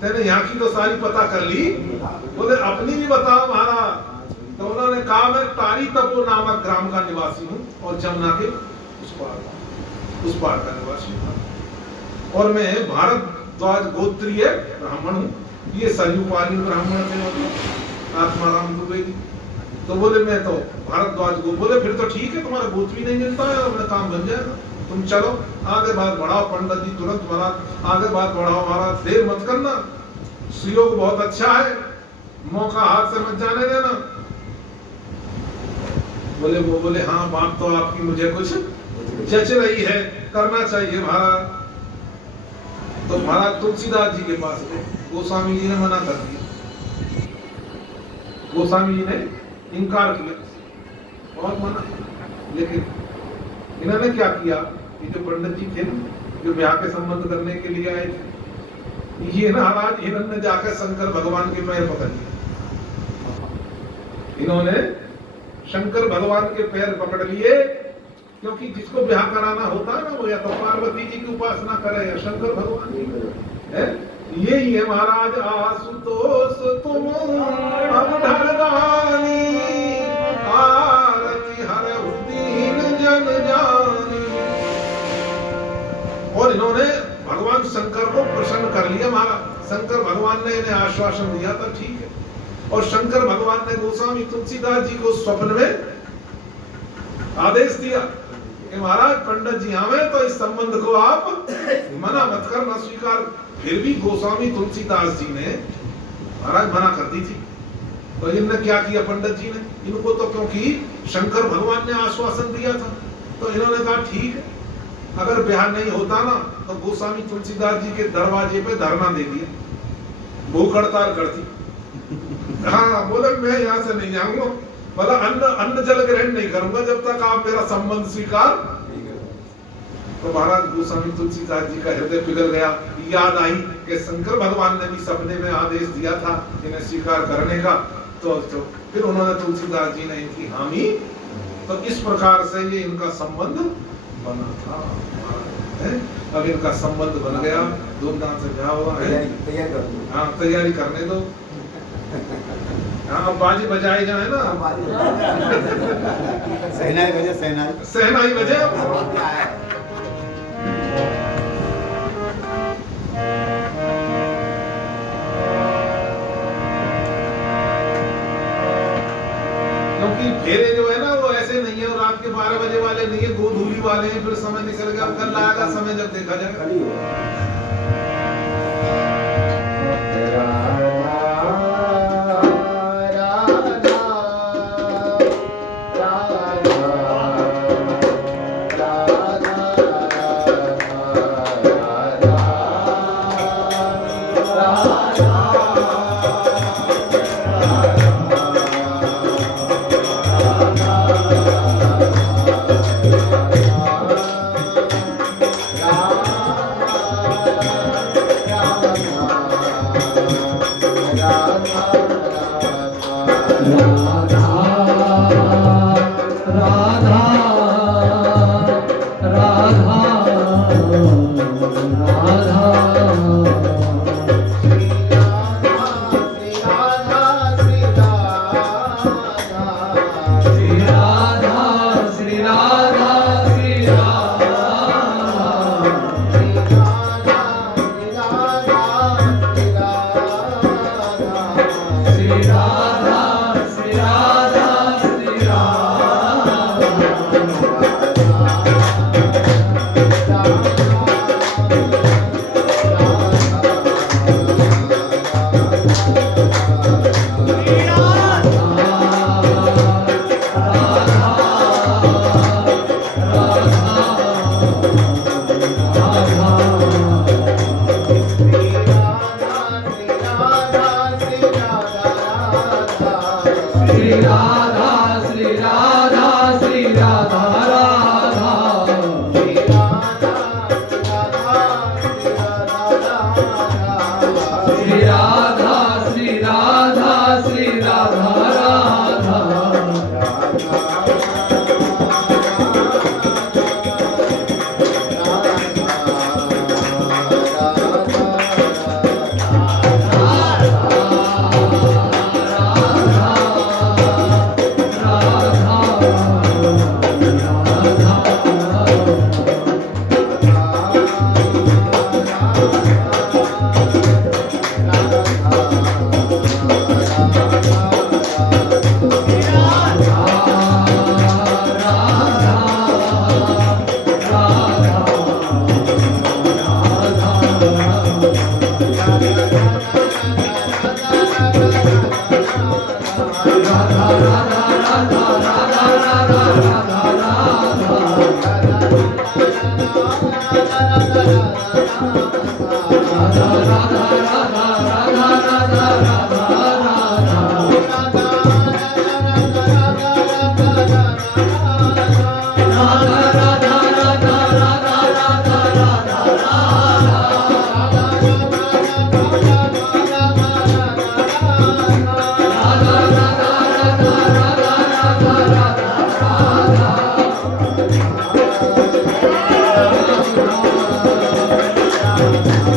तेने यहाँ की तो सारी पता कर ली, बोले अपनी भी बताओ महाराज। तो उन्होंने कहा मैं तारी तपो नामक ग्राम का निवासी हूँ, और जमुना के उस पार का निवासी हूँ, और मैं भारद्वाज गोत्रीय ब्राह्मण हूँ। ये सरयूपाली ब्राह्मण थे आत्माराम दुबे जी। तो बोले मैं तो भारद्वाज गो। बोले फिर तो ठीक है, तुम्हारा गोत्र भी नहीं मिलता है, अपना काम बन जाएगा, तुम चलो आगे बात बढ़ाओ। पंडित जी तुरंत महाराज आगे बात बढ़ाओ महाराज, देर मत करना, सुयोग बहुत अच्छा है, मौका हाथ से मत जाने देना। बोले वो बोले हाँ बात तो आपकी मुझे कुछ जच रही है, करना चाहिए महाराज। तो महाराज तुलसीदास जी के पास गए, गोस्वामी जी ने मना कर दिया, गोस्वामी जी ने इनकार किया, बहुत मना। लेकिन इन्होंने क्या किया, ये जो पंडित जी थे ना, जो ब्याह के संबंध करने के लिए आए थे, ये महाराज इन्होंने जाकर शंकर भगवान के पैर पकड़ लिए। इन्होंने शंकर भगवान के पैर पकड़ लिए, क्योंकि जिसको ब्याह कराना होता है ना, वो या तो पार्वती जी की उपासना करे या शंकर भगवान की करे। यही है महाराज आशुतोष तुम अवधरदानी, आरती हरहु दीन जन जानी। और इन्होंने भगवान शंकर को प्रसन्न कर लिया महाराज। शंकर भगवान ने इन्हें आश्वासन दिया था, ठीक है। और शंकर भगवान ने गोस्वामी तुलसीदास जी को स्वप्न में आदेश दिया कि महाराज पंडित जी आवे तो इस संबंध को आप मना मत करना, स्वीकार। फिर भी गोस्वामी तुलसीदास जी ने महाराज मना कर दी थी। तो इनने क्या किया पंडित जी ने, इनको तो क्योंकि शंकर भगवान ने आश्वासन दिया था, तो इन्होंने कहा ठीक है, अगर ब्याह नहीं होता ना तो गोस्वामी तुलसीदास जी के दरवाजे पे धरना दे दिया, भूख हड़ताल करती। हाँ, बोले मैं यहाँ से नहीं जाऊंगा, बोला अन्न जल ग्रहण नहीं करूंगा जब तक आप मेरा संबंध स्वीकार। तो महाराज गोस्वामी तुलसीदास जी का हृदय पिघल गया। याद आई कि शंकर भगवान ने भी सपने में आदेश दिया था इन्हें स्वीकार करने का। तो फिर उन्होंने तुलसीदास जी ने इनकी हामी। तो इस प्रकार से ये इनका संबंध बना था। अब इनका संबंध बन गया, धूमधाम से ब्याह हुआ है। हाँ, तैयारी करने दो। हाँ, अब बाजी बजाए जाए ना, सहनाई बजे, सहनाई सहनाई बजे। क्योंकि फेरे जो है ना वो ऐसे नहीं है, वो रात के 12 बजे वाले नहीं है, गोधूली वाले हैं। फिर समय निकल गया, कल आएगा समय जब देखा जाएगा। राधा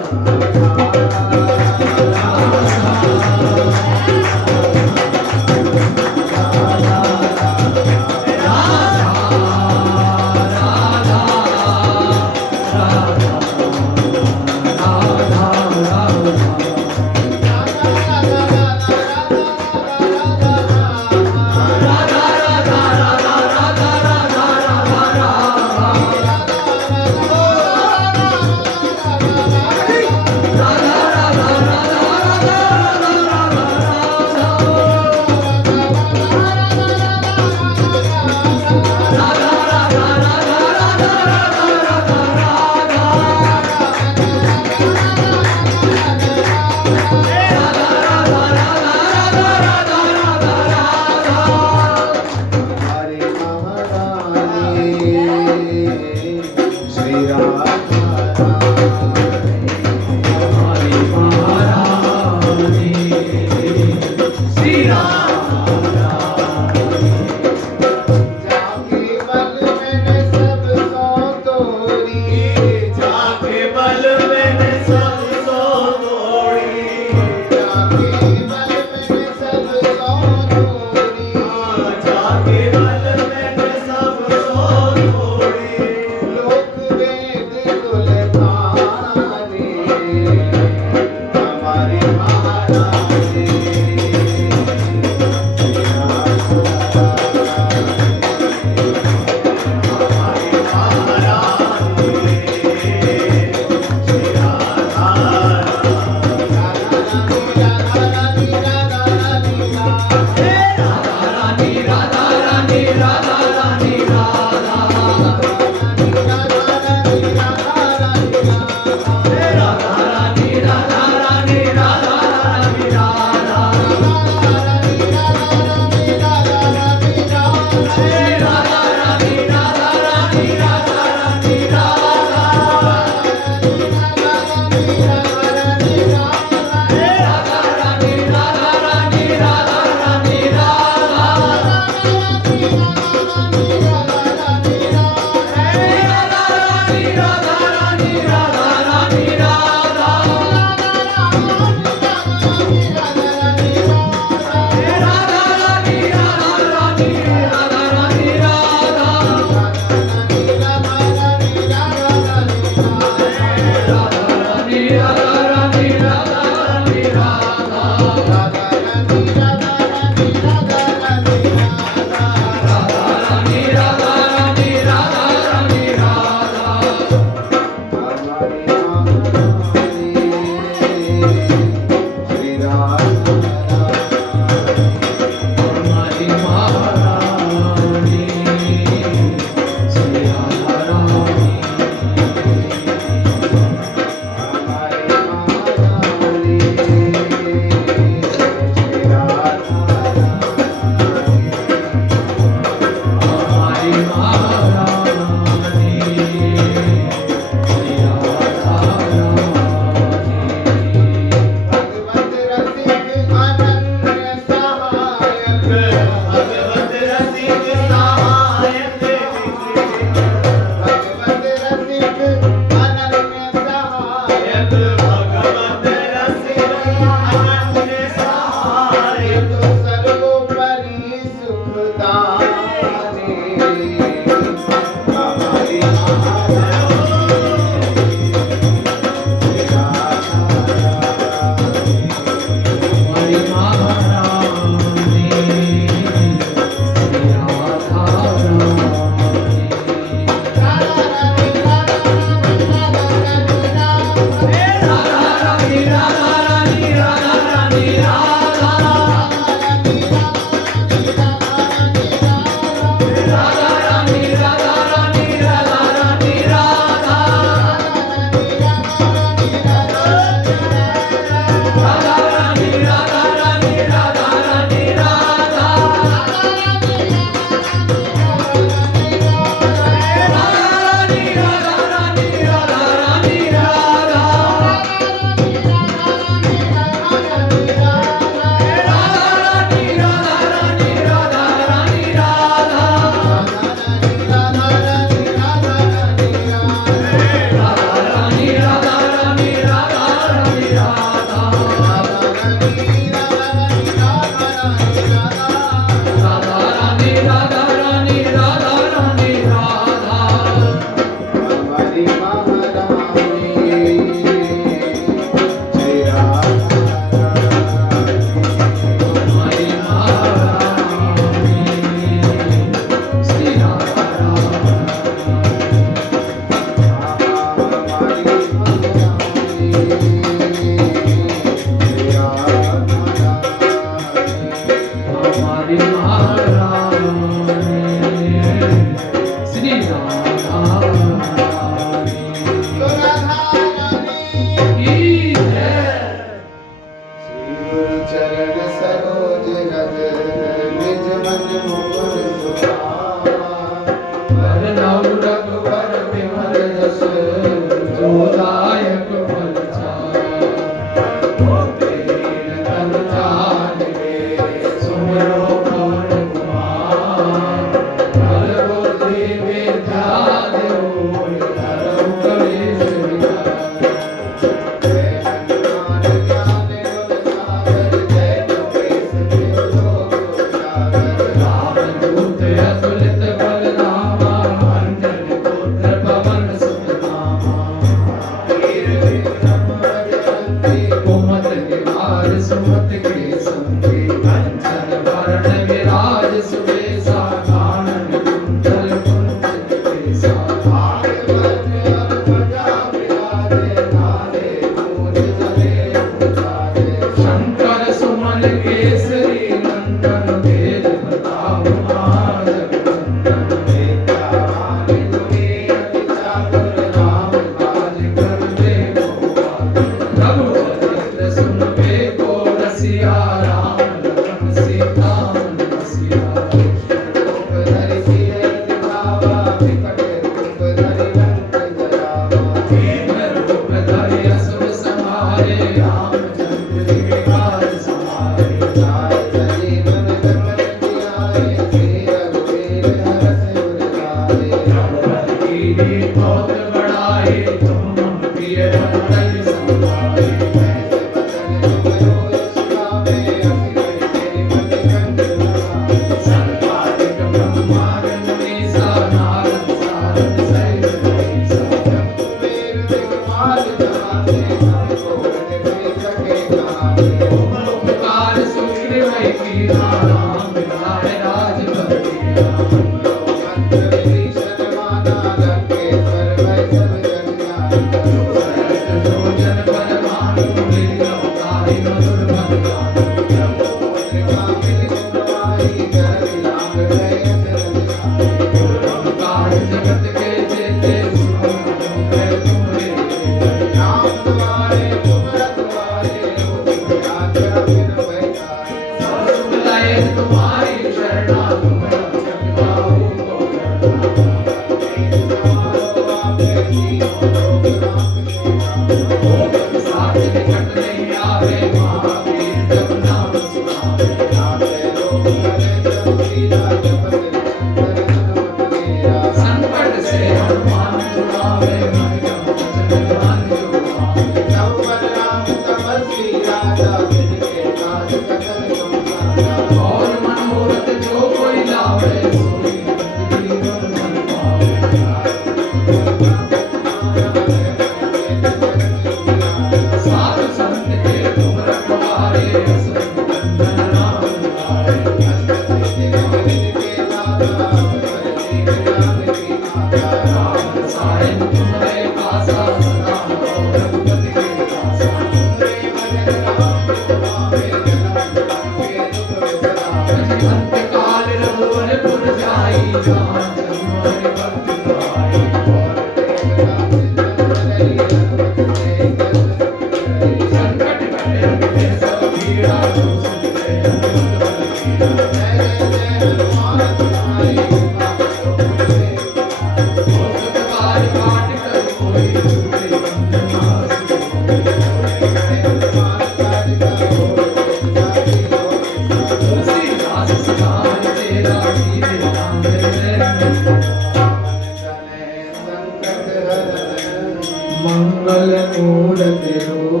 मंगल मूर्ति हो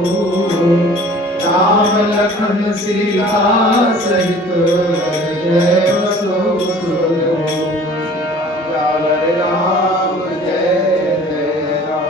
राम लखन सीता सहित जय बसो सुर हो राम जय जय राम।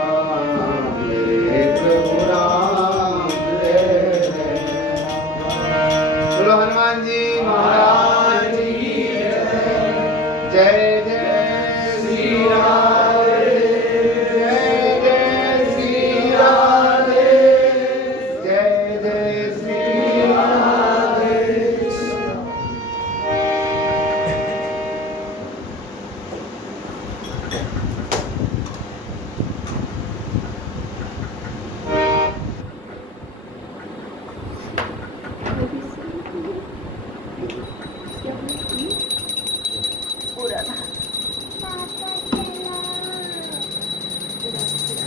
क्या